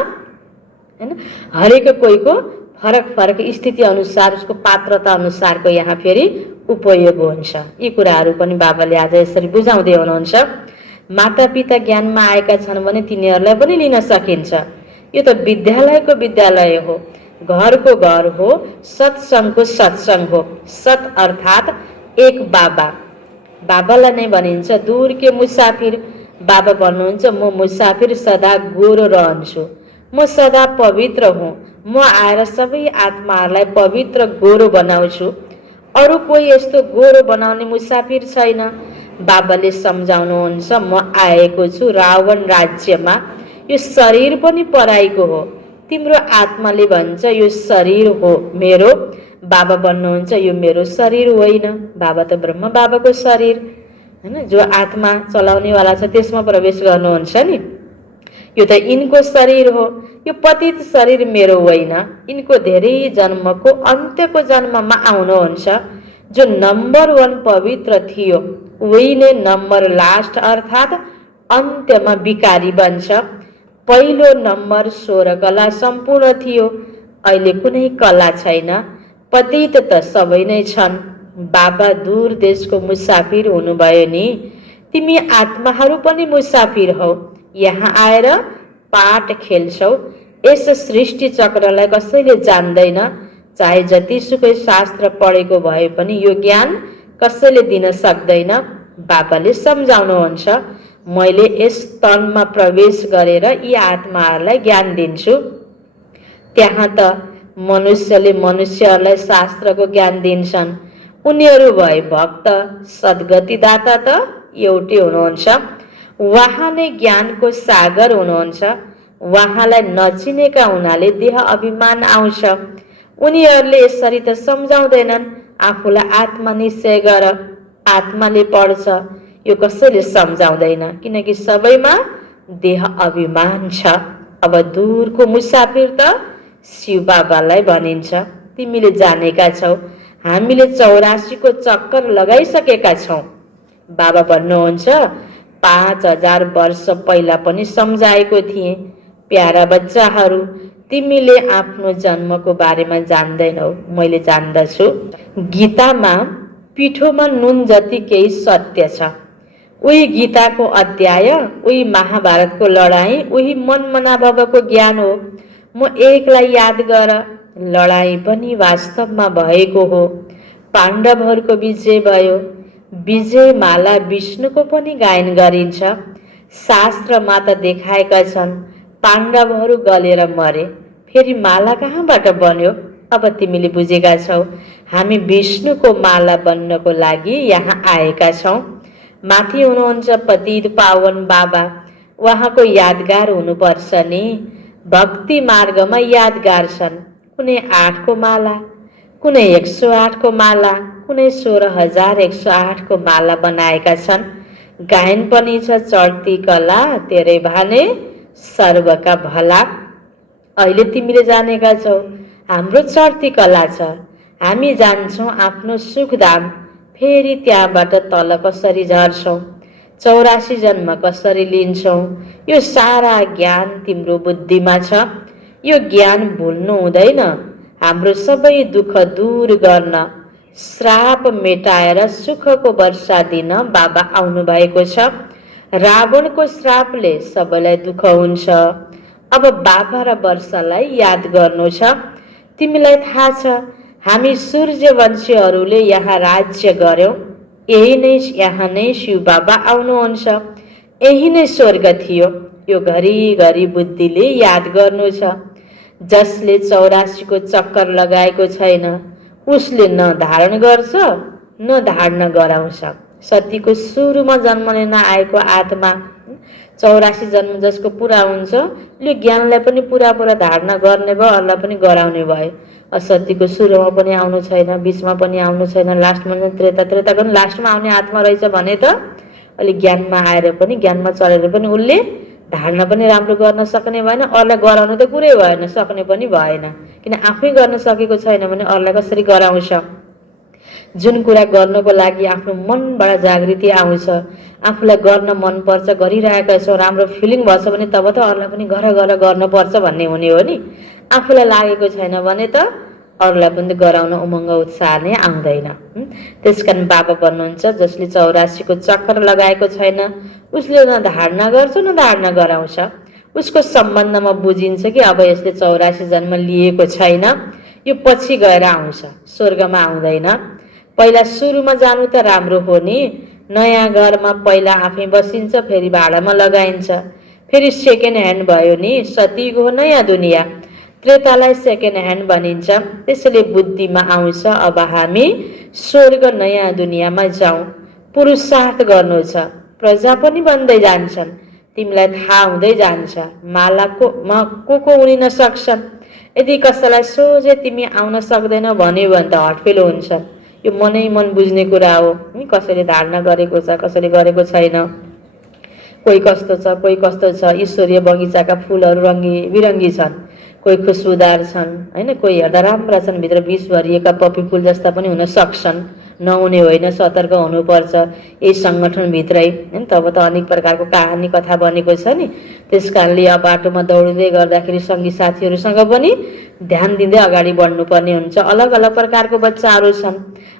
हैन। हरेक कोहीको फरक फरक स्थिति अनुसार उसको पात्रता अनुसारको यहाँ फेरि उपयोग हुन्छ। यी कुराहरू पनि बाबाले आज यसरी बुझाउँदै हुनुहुन्छ। मातापिता ज्ञानमा आएका छन् भने तिनीहरूलाई पनि लिन सकिन्छ। यो त विद्यालयको विद्यालय हो, घरको घर हो, सत्सङ्गको सत्सङ्ग हो। सत अर्थात् एक बाबा, बाबालाई नै भनिन्छ दूर के मुसाफिर। बाबा भन्नुहुन्छ म मुसाफिर सदा गोरो रहन्छु, म सदा पवित्र हुँ, म आएर सबै आत्माहरूलाई पवित्र गोरो बनाउँछु। अरू कोही यस्तो गोरो बनाउने मुसाफिर छैन। बाबाले सम्झाउनुहुन्छ म आएको छु रावण राज्यमा, यो शरीर पनि पराईको हो। तिम्रो आत्माले भन्छ यो शरीर हो मेरो। बाबा भन्नुहुन्छ यो मेरो शरीर होइन। बाबा त ब्रह्म बाबाको शरीर हैन, जो आत्मा चलाउनेवाला छ त्यसमा प्रवेश गर्नुहुन्छ नि। यो त यिनको शरीर हो, यो पतित शरीर मेरो होइन। यिनको धेरै जन्मको अन्त्यको जन्ममा आउनुहुन्छ। जो नम्बर 1 पवित्र थियो वही नै नम्बर लास्ट अर्थात् अन्त्यमा विकारी बन्छ। पहिलो नम्बर 16 कला सम्पूर्ण थियो, अहिले कुनै कला छैन। पतित त सबै नै छन्। बाबा दूर देशको मुसाफिर हुनुभयो नि, तिमी आत्माहरू पनि मुसाफिर हौ। यहाँ आएर पाठ खेल्छौ। यस सृष्टि चक्रलाई कसैले जान्दैन, चाहे जतिसुकै शास्त्र पढेको भए पनि यो ज्ञान कसैले दिन सक्दैन। बाबाले सम्झाउनुहुन्छ मैले यस तनमा प्रवेश गरेर यी आत्माहरूलाई ज्ञान दिन्छु। त्यहाँ त मनुष्यले मनुष्यहरूलाई शास्त्रको ज्ञान दिन्छन्। उनीहरू भए भक्त, सद्गतिदाता त एउटै हुनुहुन्छ। उहाँ नै ज्ञानको सागर हुनुहुन्छ। उहाँलाई नचिनेका हुनाले देह अभिमान आउँछ। उनीहरूले यसरी त सम्झाउँदैनन् आफूलाई आत्मा निश्चय गर, आत्माले पढ्छ, यो कसैले सम्झाउँदैन, किनकि सबैमा देह अभिमान छ। अब दूरको मुसाफिर त शिव बाबालाई भनिन्छ। तिमीले जानेका छौ हामीले 84 को चक्कर लगाइसकेका छौँ। बाबा भन्नुहुन्छ 5000 वर्ष पहिला पनि सम्झाएको थिएँ, प्यारा बच्चाहरू तिमीले आफ्नो जन्मको बारेमा जान्दैनौ, मैले जान्दछु। गीतामा पिठोमा नुन जति केही सत्य छ। उही गीताको अध्याय, उही महाभारतको लडाईँ, उही मनमनाभवको ज्ञान हो। म एकलाई याद गर, लडाईँ पनि वास्तवमा भएको हो। पाण्डवहरूको विजय भयो। विजय माला विष्णुको पनि गायन गरिन्छ। शास्त्रमा त देखाएका छन् पाण्डवहरू गलेर मरे, फेरि माला कहाँबाट बन्यो? अब तिमीले बुझेका छौ। हामी विष्णुको माला बन्नको लागि यहाँ आएका छौँ। माथि हुनुहुन्छ पतित पावन बाबा, उहाँको यादगार हुनुपर्छ नि। भक्ति मार्गमा यादगार छन्, कुनै 8 को माला, कुनै 108 को माला, कुनै 16108 को माला बनाएका छन्। गायन पनि छ चढ्ती कला तेरै भाने सर्वका भला। अहिले तिमीले जानेका छौ हाम्रो चढ्ती कला छ। हामी जान्छौँ आफ्नो सुखधाम, फेरि त्यहाँबाट तल कसरी झर्छौँ, 84 जन्म कसरी लिन्छौँ, यो सारा ज्ञान तिम्रो बुद्धिमा छ। यो ज्ञान भुल्नु हुँदैन। हाम्रो सबै दुःख दूर गर्न, श्राप मेटाएर सुखको वर्षा दिन बाबा आउनु भएको छ। रावणको श्रापले सबैलाई दुःख हुन्छ। अब बाबा र वर्षालाई याद गर्नु छ। तिमीलाई थाहा छ हामी सूर्यवंशीहरूले यहाँ राज्य गर्यौं। यहाँ नै शिव बाबा आउनुहुन्छ। यही नै स्वर्ग थियो। यो घरिघरि बुद्धिले याद गर्नु छ। जसले 84 को चक्कर लगाएको छैन उसले न धारण गर्छ न धारण गराउँछ। सतीको सुरुमा जन्मने नआएको आत्मा 84 जन्म जसको पुरा हुन्छ, यो ज्ञानलाई पनि पुरा धारणा गर्ने भयो, अरूलाई पनि गराउने भयो। असत्यको सुरुमा पनि आउनु छैन, बीचमा पनि आउनु छैन, लास्टमा त्रेता पनि लास्टमा आउने आत्मा रहेछ भने त अलि ज्ञानमा आएर पनि, ज्ञानमा चलेर पनि उसले धारणा पनि राम्रो गर्न सक्ने भएन, अरूलाई गराउनु त कुरै भएन, सक्ने पनि भएन। किन आफै गर्न सकेको छैन भने अरूलाई कसरी गराउँछ? जुन कुरा गर्नको लागि आफ्नो मनबाट जागृति आउँछ, आफूलाई गर्न मनपर्छ, गरिरहेका छौँ, राम्रो फिलिङ भएछ भने तब त अरूलाई पनि गर गर्नुपर्छ भन्ने हुने हो नि। आफूलाई लागेको छैन भने त अरूलाई पनि गराउन उमङ्ग उत्साह नै आउँदैन। त्यसकारण बाबा भन्नुहुन्छ जसले 84 को चक्कर लगाएको छैन उसले न धारणा गर्छ न धारणा गराउँछ। उसको सम्बन्धमा बुझिन्छ कि अब यसले 84 जन्म लिएको छैन, यो पछि गएर आउँछ, स्वर्गमा आउँदैन। पहिला सुरुमा जानु त राम्रो हो नि। नयाँ घरमा पहिला आफै बसिन्छ, फेरि भाडामा लगाइन्छ, फेरि सेकेन्ड ह्यान्ड भयो नि। सतीको नयाँ दुनियाँ, त्रेतालाई सेकेन्ड ह्यान्ड भनिन्छ। त्यसैले बुद्धिमा आउँछ अब हामी स्वर्ग नयाँ दुनियाँमा जाउँ। पुरुषार्थ गर्नु छ, प्रजा पनि बन्दै जान्छन्, तिमीलाई थाहा हुँदै जान्छ मालाको को उनिन सक्छन्। यदि कसैलाई सोझे तिमी आउन सक्दैनौ भन्यो भने त हटफेलो हुन्छन्। यो मनै मन बुझ्ने कुरा हो। कसैले धारणा गरेको छ, कसैले गरेको छैन, कोही कस्तो छ, कोही कस्तो छ। ईश्वरीय बगैँचाका फुलहरू रङ्गी बिरङ्गी छन्, कोही खुसबुदार छन् होइन, कोही हेर्दा राम्रा छन्, भित्र विष भरिएका पपी फुल जस्ता पनि हुन सक्छन्। नहुने होइन, सतर्क हुनुपर्छ यही सङ्गठनभित्रै होइन। तब त अनेक प्रकारको कहानी कथा बनेको छ नि। त्यस कारणले अब बाटोमा दौडिँदै गर्दाखेरि सङ्गी साथीहरूसँग पनि ध्यान दिँदै अगाडि बढ्नुपर्ने हुन्छ। अलग अलग प्रकारको बच्चाहरू छन्।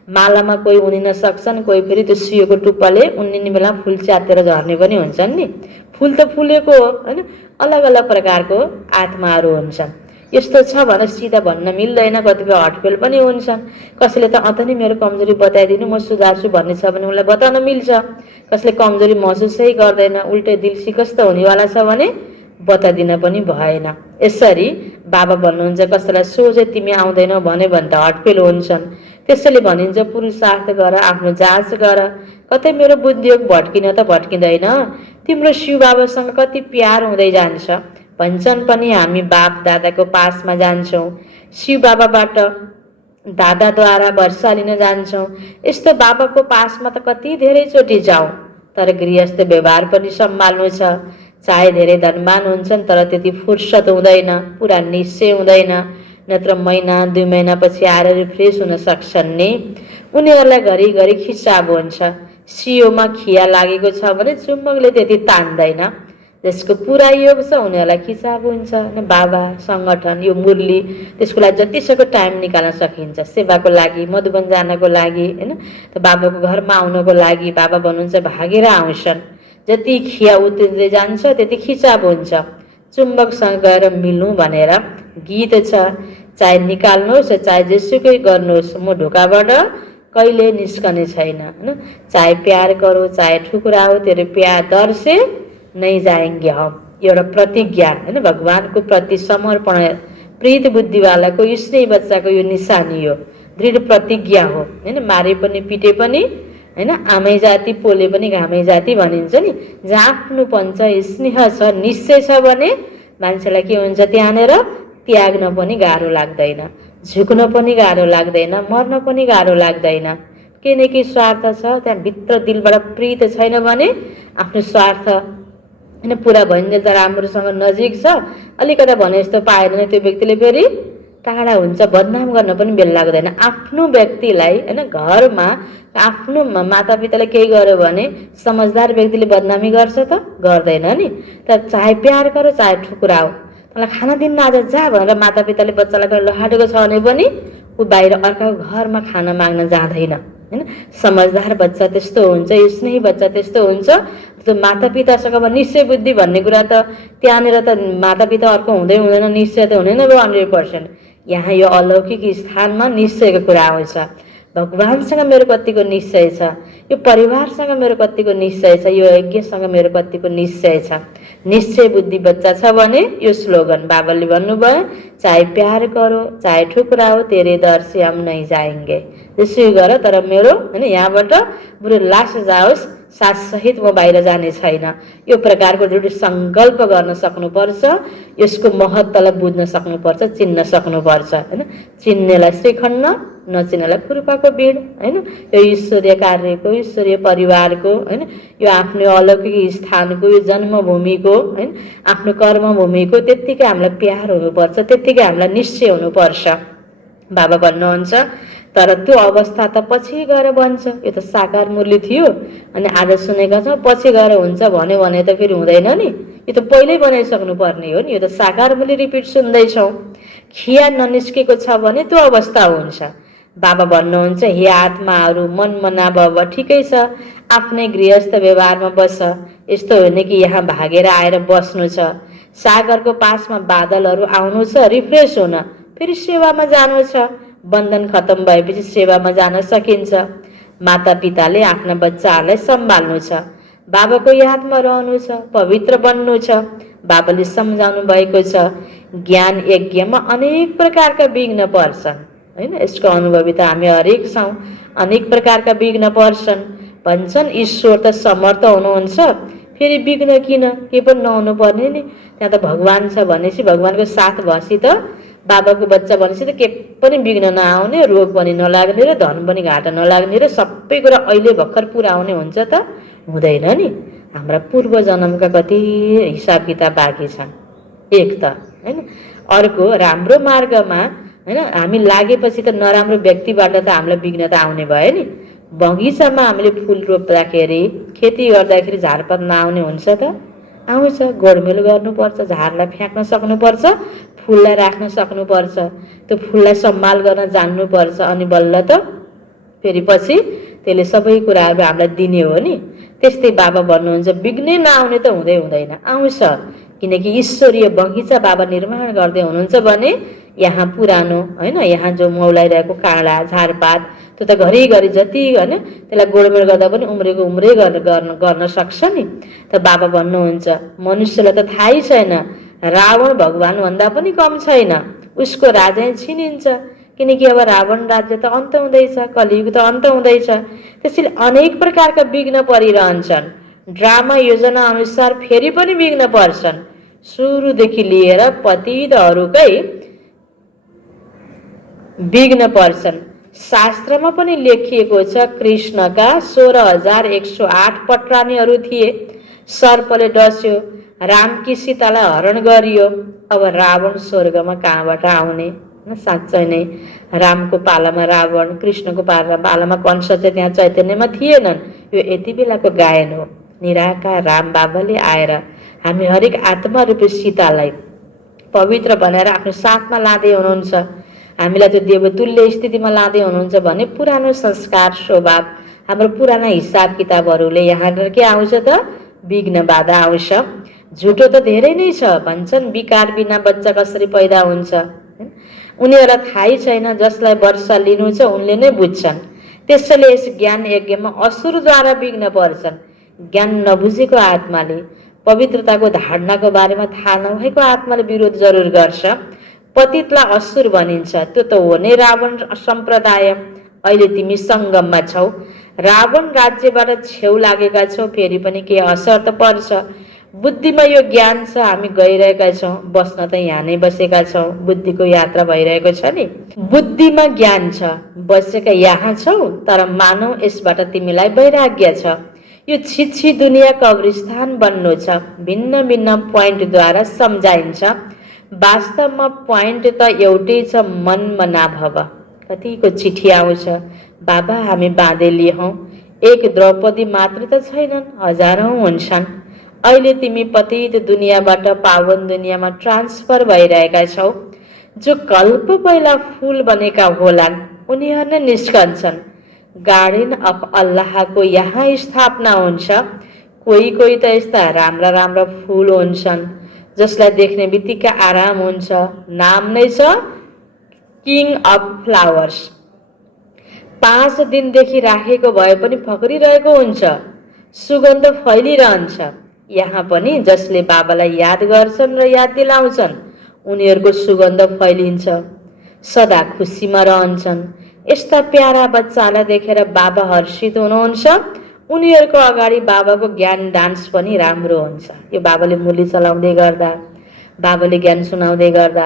मालामा कोही उनिन सक्छन्, कोही फेरि त्यो सियोको टुप्पाले उन्निने बेला फुल च्यातेर झर्ने पनि हुन्छन् नि। फुल त फुलेको हो होइन, अलग अलग प्रकारको आत्माहरू हुन्छन्। यस्तो छ भने सिधा भन्न मिल्दैन, कतिपय हटफेल पनि हुन्छन्। कसैले त अत नै मेरो कमजोरी बताइदिनु, म सुधार्छु भन्ने छ भने उसलाई बताउन मिल्छ। कसैले कमजोरी महसुसै गर्दैन, उल्टै दिल सिकस्त हुनेवाला छ भने बताइदिन पनि भएन। यसरी बाबा भन्नुहुन्छ कसैलाई सोझे तिमी आउँदैनौ भन्यो भने त हटफेल हुन्छन्। त्यसैले भनिन्छ पुरुषार्थ गर, आफ्नो जाँच गर, कतै मेरो बुद्धियोग भट्किन त भट्किँदैन। तिम्रो शिव बाबासँग कति प्यार हुँदै जान्छ। भन्छन् पनि हामी बाप दादाको पासमा जान्छौँ, शिव बाबाबाट दादाद्वारा वर्षा लिन जान्छौँ। यस्तो बाबाको पासमा त कति धेरैचोटि जाउँ, तर गृहस्थ व्यवहार पनि सम्हाल्नु छ। चाहे धेरै धनवान हुन्छन् तर त्यति फुर्सद हुँदैन, पुरा निश्चय हुँदैन, नत्र महिना 2 महिनापछि आएर रिफ्रेस हुन सक्छन् नि। उनीहरूलाई घरिघरि खिचाब हुन्छ। सियोमा खिया लागेको छ भने चुम्बकले त्यति तान्दैन। जसको पुरा योग छ उनीहरूलाई खिचाब हुन्छ। बाबा सङ्गठन यो मुरली त्यसको लागि जतिसक्दो टाइम निकाल्न सकिन्छ, सेवाको लागि, मधुबन जानको लागि होइन, त बाबाको घरमा आउनको लागि बाबा भन्नुहुन्छ भागेर आउँछन्। जति खिया उत्रिँदै जान्छ त्यति खिचाब हुन्छ। चुम्बकसँग गएर मिल्नु भनेर गीत छ। चाहे निकाल्नुहोस् चाहे जेसुकै गर्नुहोस्, म ढोकाबाट कहिले निस्कने छैन होइन। चाहे प्यार गरो चाहे ठुकुराओ, तेरो प्यार दर से नहीं जाएंगे हम। एउटा प्रतिज्ञा होइन, भगवानको प्रति समर्पण प्रीत बुद्धिवालाको स्नेही बच्चाको यो निशानी हो, दृढ प्रतिज्ञा हो होइन। मारे पनि पिटे पनि होइन, आमै जाति पोले पनि घामै जाति भनिन्छ नि। जहाँ आफ्नोपन छ, स्नेह छ, निश्चय छ भने मान्छेलाई के हुन्छ, त्यहाँनिर त्याग्न पनि गाह्रो लाग्दैन, झुक्न पनि गाह्रो लाग्दैन, मर्न पनि गाह्रो लाग्दैन। केही न केही स्वार्थ छ त्यहाँ भित्र, दिलबाट प्रीत छैन भने आफ्नो स्वार्थ होइन पुरा भइन्छ। त राम्रोसँग नजिक छ, अलिकता भने जस्तो पाएन भने त्यो व्यक्तिले फेरि टाढा हुन्छ, बदनाम गर्न पनि बेल लाग्दैन। आफ्नो व्यक्तिलाई होइन, घरमा आफ्नो मातापिताले केही गर्यो भने समझदार व्यक्तिले बदनामी गर्छ त गर्दैन नि। त चाहे प्यार गर चाहे ठुकुराओ, तँलाई खाना दिन आज जा भनेर मातापिताले बच्चालाई लहाटेको छ भने पनि ऊ बाहिर अर्काको घरमा खाना माग्न जाँदैन होइन। समझदार बच्चा त्यस्तो हुन्छ, स्नेही बच्चा त्यस्तो हुन्छ। त्यो मातापितासँग अब निश्चय बुद्धि भन्ने कुरा त त्यहाँनिर त मातापिता अर्को हुँदै हुँदैन, निश्चय त हुँदैन 100%। यहाँ यो अलौकिक स्थानमा निश्चयको कुरा आउँछ। भगवानसँग मेरो कतिको निश्चय छ, यो परिवारसँग मेरो कतिको निश्चय छ, यो यज्ञसँग मेरो कतिको निश्चय छ। निश्चय बुद्धि बच्चा छ भने यो स्लोगन बाबाले भन्नुभयो, चाहे प्यार करो चाहे ठुकराओ, तेरे दर से हम नहीं जाएंगे। त्यसै गर, तर मेरो होइन यहाँबाट बरु लास जाओस्, साथ सहित म बाहिर जाने छैन। यो प्रकारको दृढ सङ्कल्प गर्न सक्नुपर्छ। यसको महत्त्वलाई बुझ्न सक्नुपर्छ, चिन्न सक्नुपर्छ होइन। चिन्नेलाई श्रीखण्ड, नचिन्नेलाई खुर्पाको बिड होइन। यो ईश्वरीय कार्यको, ईश्वरीय परिवारको होइन, यो आफ्नो अलौकिक स्थानको, यो जन्मभूमिको होइन, आफ्नो कर्मभूमिको त्यत्तिकै हामीलाई प्यार हुनुपर्छ, त्यत्तिकै हामीलाई निश्चय हुनुपर्छ। बाबा भन्नुहुन्छ तर त्यो अवस्था त पछि गएर बन्छ। यो त साकार मुरली थियो अनि आज सुनेका छौँ, पछि गएर हुन्छ भन्यो भने त फेरि हुँदैन नि। यो त पहिल्यै बनाइसक्नु पर्ने हो नि। यो त साकार मुरली रिपिट सुन्दैछौँ। खिया ननिस्केको छ भने त्यो अवस्था हुन्छ। बाबा भन्नुहुन्छ हे आत्माहरू, मन मनाब ठिकै छ, आफ्नै गृहस्थ व्यवहारमा बस। यस्तो होइन कि यहाँ भागेर आएर बस्नु छ। सागरको पासमा बादलहरू आउनु छ, रिफ्रेस हुन, फेरि सेवामा जानु छ। बन्धन खत्तम भएपछि सेवामा जान सकिन्छ। माता पिताले आफ्ना बच्चाहरूलाई सम्हाल्नु छ, बाबाको यादमा रहनु छ, पवित्र बन्नु छ। बाबाले सम्झाउनु भएको छ, ज्ञान यज्ञमा अनेक प्रकारका विघ्न पर्छन्, होइन? यसको अनुभवी त हामी हरेक छौँ। अनेक प्रकारका विघ्न पर्छन्। भन्छन् ईश्वर त समर्थ हुनुहुन्छ, फेरि विघ्न किन? के पनि नहुनु पर्ने नि, त्यहाँ त भगवान छ भनेपछि, भगवानको साथ भएपछि त, बाबाको बच्चा भनेपछि त के पनि विघ्न नआउने, रोग पनि नलाग्ने र धन पनि घाटा नलाग्ने र सबै कुरा अहिले भर्खर पुरा आउने हुन्छ त? हुँदैन नि। हाम्रा पूर्व जन्मका कति हिसाब किताब बाँकी छन्, एक त, होइन? अर्को राम्रो मार्गमा, होइन, हामी लागेपछि त नराम्रो व्यक्तिबाट त हामीलाई विघ्न त आउने भयो नि। बगैँचामा हामीले फुल रोप्दाखेरि, खेती गर्दाखेरि झारपात नआउने हुन्छ त? आउँछ। गोडमेल गर्नुपर्छ, झारलाई फ्याँक्न सक्नुपर्छ, फुललाई राख्न सक्नुपर्छ, त्यो फुललाई सम्हाल गर्न जान्नुपर्छ, अनि बल्ल त फेरि पछि त्यसले सबै कुराहरू हामीलाई दिने हो नि। त्यस्तै बाबा भन्नुहुन्छ विघ्नै नआउने त हुँदै हुँदैन, आउँछ। किनकि ईश्वरीय बगैँचा बाबा निर्माण गर्दै हुनुहुन्छ भने यहाँ पुरानो, होइन, यहाँ जो मौलाइरहेको काँडा झारपात त्यो त घरिघरि जति, होइन, त्यसलाई गोडमेल गर्दा पनि उम्रेको उम्रे गर्न सक्छ नि। त बाबा भन्नुहुन्छ मनुष्यलाई त थाहै छैन, रावण भगवान भन्दा पनि कम छैन, उसको राजै छिनिन्छ। किनकि अब रावण राज्य त अन्त हुँदैछ, कलियुग त अन्त हुँदैछ। त्यसैले अनेक प्रकारका विघ्न परिरहन्छन्। ड्रामा योजना अनुसार फेरि पनि विघ्न पर्छन्। सुरुदेखि लिएर पतितहरूकै विघ्न पर्छन्। शास्त्रमा पनि लेखिएको छ कृष्णका 16,108 पटरानीहरू थिए। सर्पले डस्यो, रामकी सीतालाई हरण गरियो। अब रावण स्वर्गमा कहाँबाट आउने? साँच्चै नै रामको पालामा रावण, कृष्णको पालामा कंस चाहिँ त्यहाँ चैतन्यमा थिएनन्। यो यति बेलाको गायन हो। निराकार राम बाबाले आएर हामी हरेक आत्मा रूपी सीतालाई पवित्र बनाएर आफ्नो साथमा लाँदै हुनुहुन्छ। हामीलाई त्यो देवतुल्य स्थितिमा लाँदै हुनुहुन्छ भने पुरानो संस्कार स्वभाव, हाम्रो पुराना हिसाब किताबहरूले यहाँ के आउँछ त? विघ्न बाधा आउँछ। झुटो त धेरै नै छ। भन्छन् विकार बिना बच्चा कसरी पैदा हुन्छ? उनीहरूलाई थाहै छैन। जसलाई वर्ष लिनु छ उनले नै बुझ्छन्। त्यसैले यस ज्ञान यज्ञमा असुरद्वारा विघ्न पर्छन्। ज्ञान नबुझेको आत्माले, पवित्रताको धारणाको बारेमा थाहा नभएको आत्माले विरोध जरुर गर्छ। पतितलाई असुर भनिन्छ। त्यो त हो नै रावण सम्प्रदाय। अहिले तिमी सङ्गममा छौ, रावण राज्यबाट छेउ लागेका छौ, फेरि पनि के असर त पर्छ। बुद्धिमा यो ज्ञान छ, हामी गइरहेका छौँ, बस्न त यहाँ नै बसेका छौँ, बुद्धिको यात्रा भइरहेको छ नि। बुद्धिमा ज्ञान छ, बसेका यहाँ छौ, तर मानौ यसबाट तिमीलाई वैराग्य छ। यो छिछि दुनियाँ कब्रिस्तान बन्नु छ। भिन्न भिन्न पोइन्टद्वारा सम्झाइन्छ। वास्तवमा पोइन्ट त एउटै छ, मनमा नभव। कतिको चिठी आउँछ, बाबा हामी बाँधेली हौँ, एक द्रौपदी मात्र त छैनन्, हजारौँ हुन्छन्। अहिले तिमी पतित दुनियाँबाट पावन दुनियाँमा ट्रान्सफर भइरहेका छौ। जो कल्प पहिला फुल बनेका होलान् उनीहरू नै निस्कन्छन्। गार्डन अफ अल्लाहको यहाँ स्थापना हुन्छ। कोही कोही त यस्ता राम्रा राम्रा फुल हुन्छन् जसलाई देख्ने बित्तिकै आराम हुन्छ। नाम नै छ किङ अफ फ्लावर्स। 5 दिनदेखि राखेको भए पनि फक्रिरहेको हुन्छ, सुगन्ध फैलिरहन्छ। यहाँ पनि जसले बाबालाई याद गर्छन् र याद दिलाउँछन् उनीहरूको सुगन्ध फैलिन्छ, सदा खुसीमा रहन्छन्। यस्ता प्यारा बच्चालाई देखेर बाबा हर्षित हुनुहुन्छ। उनीहरूको अगाडि बाबाको ज्ञान डान्स पनि राम्रो हुन्छ। यो बाबाले मुरली चलाउँदै गर्दा, बाबाले ज्ञान सुनाउँदै गर्दा,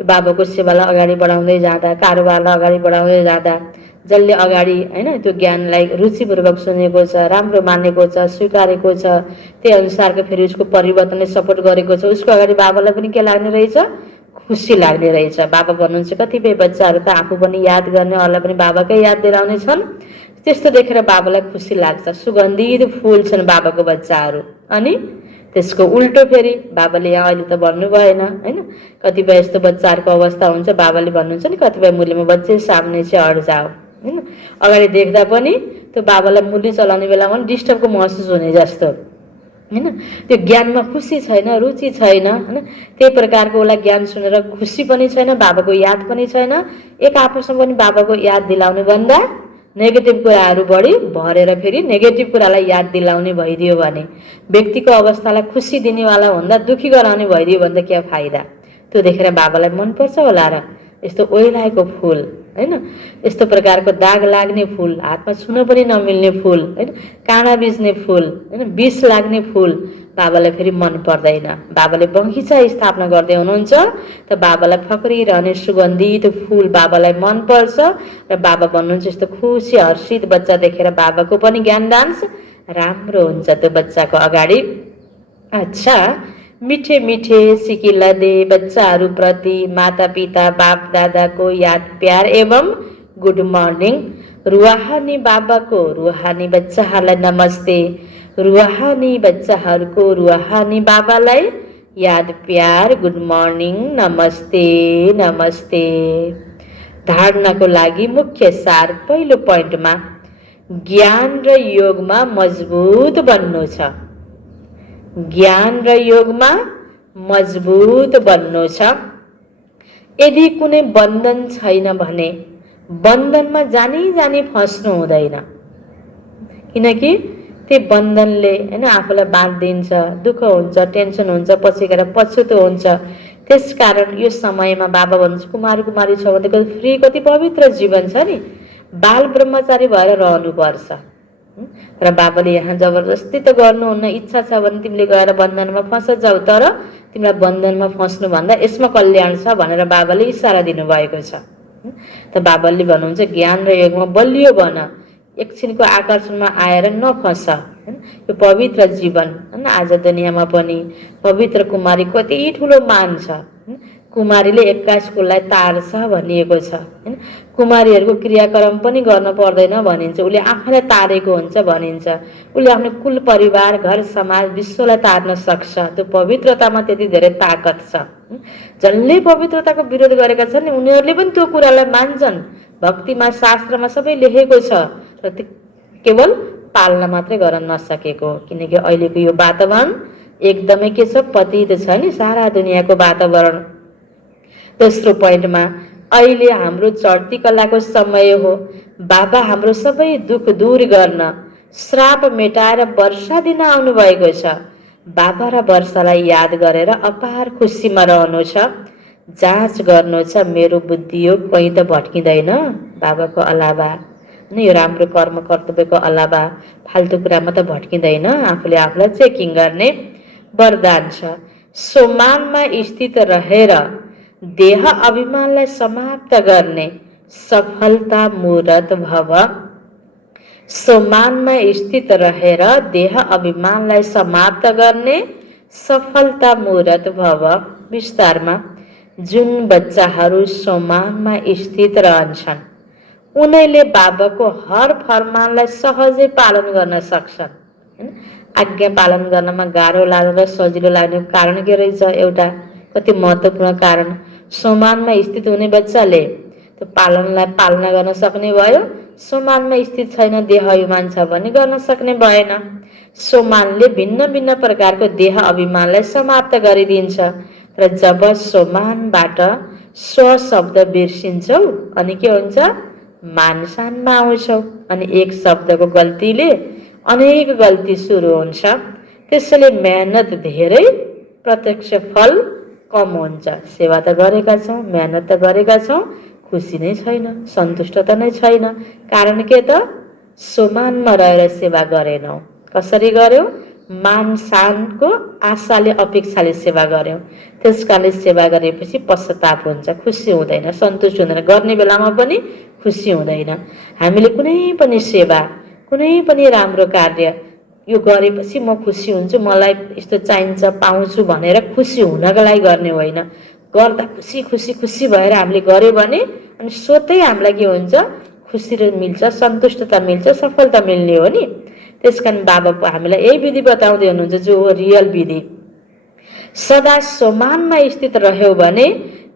यो बाबाको सेवालाई अगाडि बढाउँदै जाँदा, कारोबारलाई अगाडि बढाउँदै जाँदा, जसले अगाडि, होइन, त्यो ज्ञानलाई रुचिपूर्वक सुनेको छ, राम्रो मानेको छ, स्वीकारेको छ, त्यही अनुसारको फेरि उसको परिवर्तनले सपोर्ट गरेको छ, उसको अगाडि बाबालाई पनि के लाग्ने रहेछ? खुसी लाग्ने रहेछ। बाबा भन्नुहुन्छ कतिपय बच्चाहरू त आफू पनि याद गर्ने, अरूलाई पनि बाबाकै याद दिलाउने छन्। त्यस्तो देखेर बाबालाई खुसी लाग्छ। सुगन्धित फुल छन् बाबाको बच्चाहरू। अनि त्यसको उल्टो फेरि बाबाले यहाँ अहिले त भन्नु भएन, होइन, कतिपय यस्तो बच्चाहरूको अवस्था हुन्छ, बाबाले भन्नुहुन्छ नि कतिपय मुरलीमा बच्चे सामने चाहिँ अड जाओ, होइन, अगाडि देख्दा पनि त्यो बाबालाई मुरली चलाउने बेलामा पनि डिस्टर्बको महसुस हुने जस्तो। हैन। त्यो ज्ञानमा खुसी छैन, रुचि छैन, हैन। त्यही प्रकारको उसलाई ज्ञान सुनेर खुसी पनि छैन, बाबाको याद पनि छैन। एक आपसमा पनि बाबाको याद दिलाउने भन्दा नेगेटिभ कुराहरू बढी भरेर फेरि नेगेटिभ कुरालाई याद दिलाउने भइदियो भने, व्यक्तिको अवस्थालाई खुसी दिनेवाला भन्दा दुखी गराउने भइदियो भने त के फाइदा। त्यो देखेर बाबालाई मनपर्छ होला र। यस्तो ओइलाएको फुल, हैन, यस्तो प्रकारको दाग लाग्ने फुल, हातमा छुन पनि नमिल्ने फुल, हैन, काँडा बिज्ने फुल, हैन, विष लाग्ने फुल बाबालाई फेरि मन पर्दैन। बाबाले बगैँचा स्थापना गर्दै हुनुहुन्छ त बाबालाई फक्रिरहने सुगन्धित फुल बाबालाई मन पर्छ र बाबा भन्नुहुन्छ यस्तो खुसी हर्षित बच्चा देखेर बाबाको पनि ज्ञान डान्स राम्रो हुन्छ त्यो बच्चाको अगाडि। अच्छा, मिठे मिठे सिकिला दे बच्चाहरूप्रति माता पिता बाप दादाको याद प्यार एवं गुड मर्निङ। रुहानी बाबाको रुहानी बच्चाहरूलाई नमस्ते। रुहानी बच्चाहरूको रुहानी बाबालाई याद प्यार गुड मर्निङ नमस्ते नमस्ते। धारणाको लागि मुख्य सार पहिलो पोइन्टमा ज्ञान र योगमा मजबुत बन्नु छ। ज्ञान र योगमा मजबुत बन्नु छ। यदि कुनै बन्धन छैन भने बन्धनमा जानी जानी फस्नु हुँदैन, किनकि त्यो बन्धनले हैन आफूलाई बाँधिदिन्छ, दुःख हुन्छ, टेन्सन हुन्छ, पछि गएर पछुतो हुन्छ। त्यसकारण यो समयमा बाबा भन्नुहुन्छ कुमारी कुमारी छ भनेको फ्री कति पवित्र जीवन छ नि, बाल ब्रह्मचारी भएर रहनुपर्छ। र बाबाले यहाँ जबरजस्ती त गर्नुहुन्न, इच्छा छ भने तिमीले गएर बन्धनमा फँस जाऊ, तर तिमीलाई बन्धनमा फस्नुभन्दा यसमा कल्याण छ भनेर बाबाले इसारा दिनुभएको छ। त बाबाले भन्नुहुन्छ ज्ञान र योगमा बलियो बन, एकछिनको आकर्षणमा आएर नफस। यो पवित्र जीवन, हैन, आज दुनियाँमा पनि पवित्र कुमारी कति ठुलो मान छ। कुमारीले 21 कुललाई तार्छ भनिएको छ, हैन। कुमारीहरूको क्रियाक्रम पनि गर्न पर्दैन भनिन्छ, उसले आफैलाई तारेको हुन्छ भनिन्छ। उसले आफ्नो कुल परिवार घर समाज विश्वलाई तार्न सक्छ। त्यो पवित्रतामा त्यति धेरै ताकत छ। जसले पवित्रताको विरोध गरेका छन् उनीहरूले पनि त्यो कुरालाई मान्छन्। भक्तिमा शास्त्रमा सबै लेखेको छ र केवल पाल्न मात्रै गर्न नसकेको, किनकि अहिलेको यो वातावरण एकदमै के छ, पतित छ नि सारा दुनियाँको वातावरण। दोस्रो पोइन्टमा अहिले हाम्रो चढ्ती कलाको समय हो। बाबा हाम्रो सबै दुःख दूर गर्न श्राप मेटाएर वर्षा दिन आउनु भएको छ। बाबा र वर्षालाई याद गरेर अपार खुसीमा रहनु छ। जाँच गर्नु छ मेरो बुद्धि यो कहीँ त भट्किँदैन बाबाको अलावा, यो राम्रो कर्म कर्तव्यको अलावा फाल्तु कुरामा त भट्किँदैन। आफूले आफूलाई चेकिङ गर्ने वरदान छ। सोमानमा स्थित रहेर देह अभिमानलाई समाप्त गर्ने सफलता मूर्त भव। सोमानमा स्थित रहेर देह अभिमानलाई समाप्त गर्ने सफलता मूर्त भव। विस्तारमा जुन बच्चाहरू सोमानमा स्थित रहन्छन् उनीहरूले बाबाको हर फरमानलाई सहजै पालन गर्न सक्छन्। आज्ञा पालन गर्नमा गाह्रो लाग्दा सजिलो लाग्ने कारण के रहेछ? एउटा कति महत्त्वपूर्ण कारण, सोमानमा स्थित हुने बच्चाले त्यो पालनलाई पालना गर्न सक्ने भयो। सोमानमा स्थित छैन, देह अभिमान छ भने गर्न सक्ने भएन। सोमानले भिन्न भिन्न प्रकारको देह अभिमानलाई समाप्त गरिदिन्छ। र जब सोमानबाट स्व शब्द बिर्सिन्छौ अनि के हुन्छ? मानसानमा आउँछौ अनि एक शब्दको गल्तीले अनेक गल्ती सुरु हुन्छ। त्यसैले मेहनत धेरै, प्रत्यक्ष फल कम हुन्छ। सेवा त गरेका छौँ, मेहनत त गरेका छौँ, खुसी नै छैन, सन्तुष्टता नै छैन। कारण के त? सोमानमा रहेर सेवा गरेनौ। कसरी गर्यौ? मान सानको आशाले अपेक्षाले सेवा गर्यौ। त्यसकारणले सेवा गरेपछि पश्चाताप हुन्छ, खुसी हुँदैन, सन्तुष्ट हुँदैन, गर्ने बेलामा पनि खुसी हुँदैन। हामीले कुनै पनि सेवा, कुनै पनि राम्रो कार्य यो गरेपछि म खुसी हुन्छु, मलाई यस्तो चाहिन्छ पाउँछु भनेर खुसी हुनको लागि गर्ने होइन। गर्दा खुसी खुसी खुसी भएर हामीले गर्यो भने अनि स्वतै हामीलाई के हुन्छ? खुसी मिल्छ, सन्तुष्टता मिल्छ, सफलता मिल्ने हो नि। त्यसकारण बाबा हामीलाई यही विधि बताउँदै हुनुहुन्छ जो हो रियल विधि। सदा सोमानमा स्थित रह्यो भने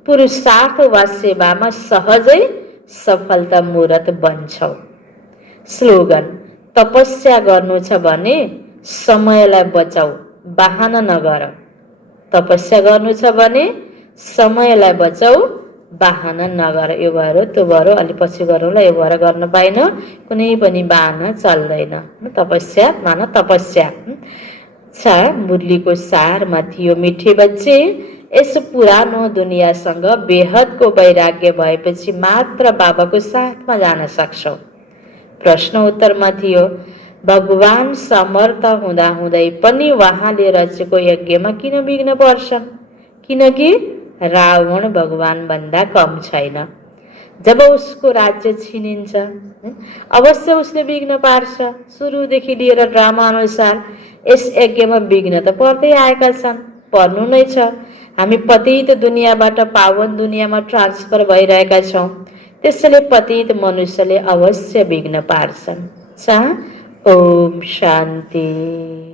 पुरुषार्थ वा सेवामा सहजै सफलता मूर्त बन्छौ। स्लोगन: तपस्या गर्नु छ भने समयलाई बचाऊ, बहाना नगर। तपस्या गर्नु छ भने समयलाई बचाऊ, बहाना नगर। यो भएर त्यो भएर अलि पछि गरौँला, यो भएर गर्न पाइन, कुनै पनि बहाना चल्दैन। तपस्या माना तपस्या। अच्छा, मुरलीको सारमा थियो, मिठे बच्चे यस पुरानो दुनियाँसँग बेहदको वैराग्य भएपछि मात्र बाबाको साथमा जान सक्छौ। प्रश्न उत्तरमा थियो, भगवान समर्थ हुँदाहुँदै पनि उहाँले रचेको यज्ञमा किन विघ्न पर्छन्? किनकि रावण भगवान भन्दा कम छैन। जब उसको राज्य छिनिन्छ अवश्य उसले विघ्न पार्छ। सुरुदेखि लिएर ड्रामा अनुसार यस यज्ञमा विघ्न त पर्दै आएका छन्, पर्नु नै छ। हामी पतित दुनियाँबाट पावन दुनियाँमा ट्रान्सफर भइरहेका छौँ, त्यसैले पतित मनुष्यले अवश्य विघ्न पार्छन्। ओम शान्ति।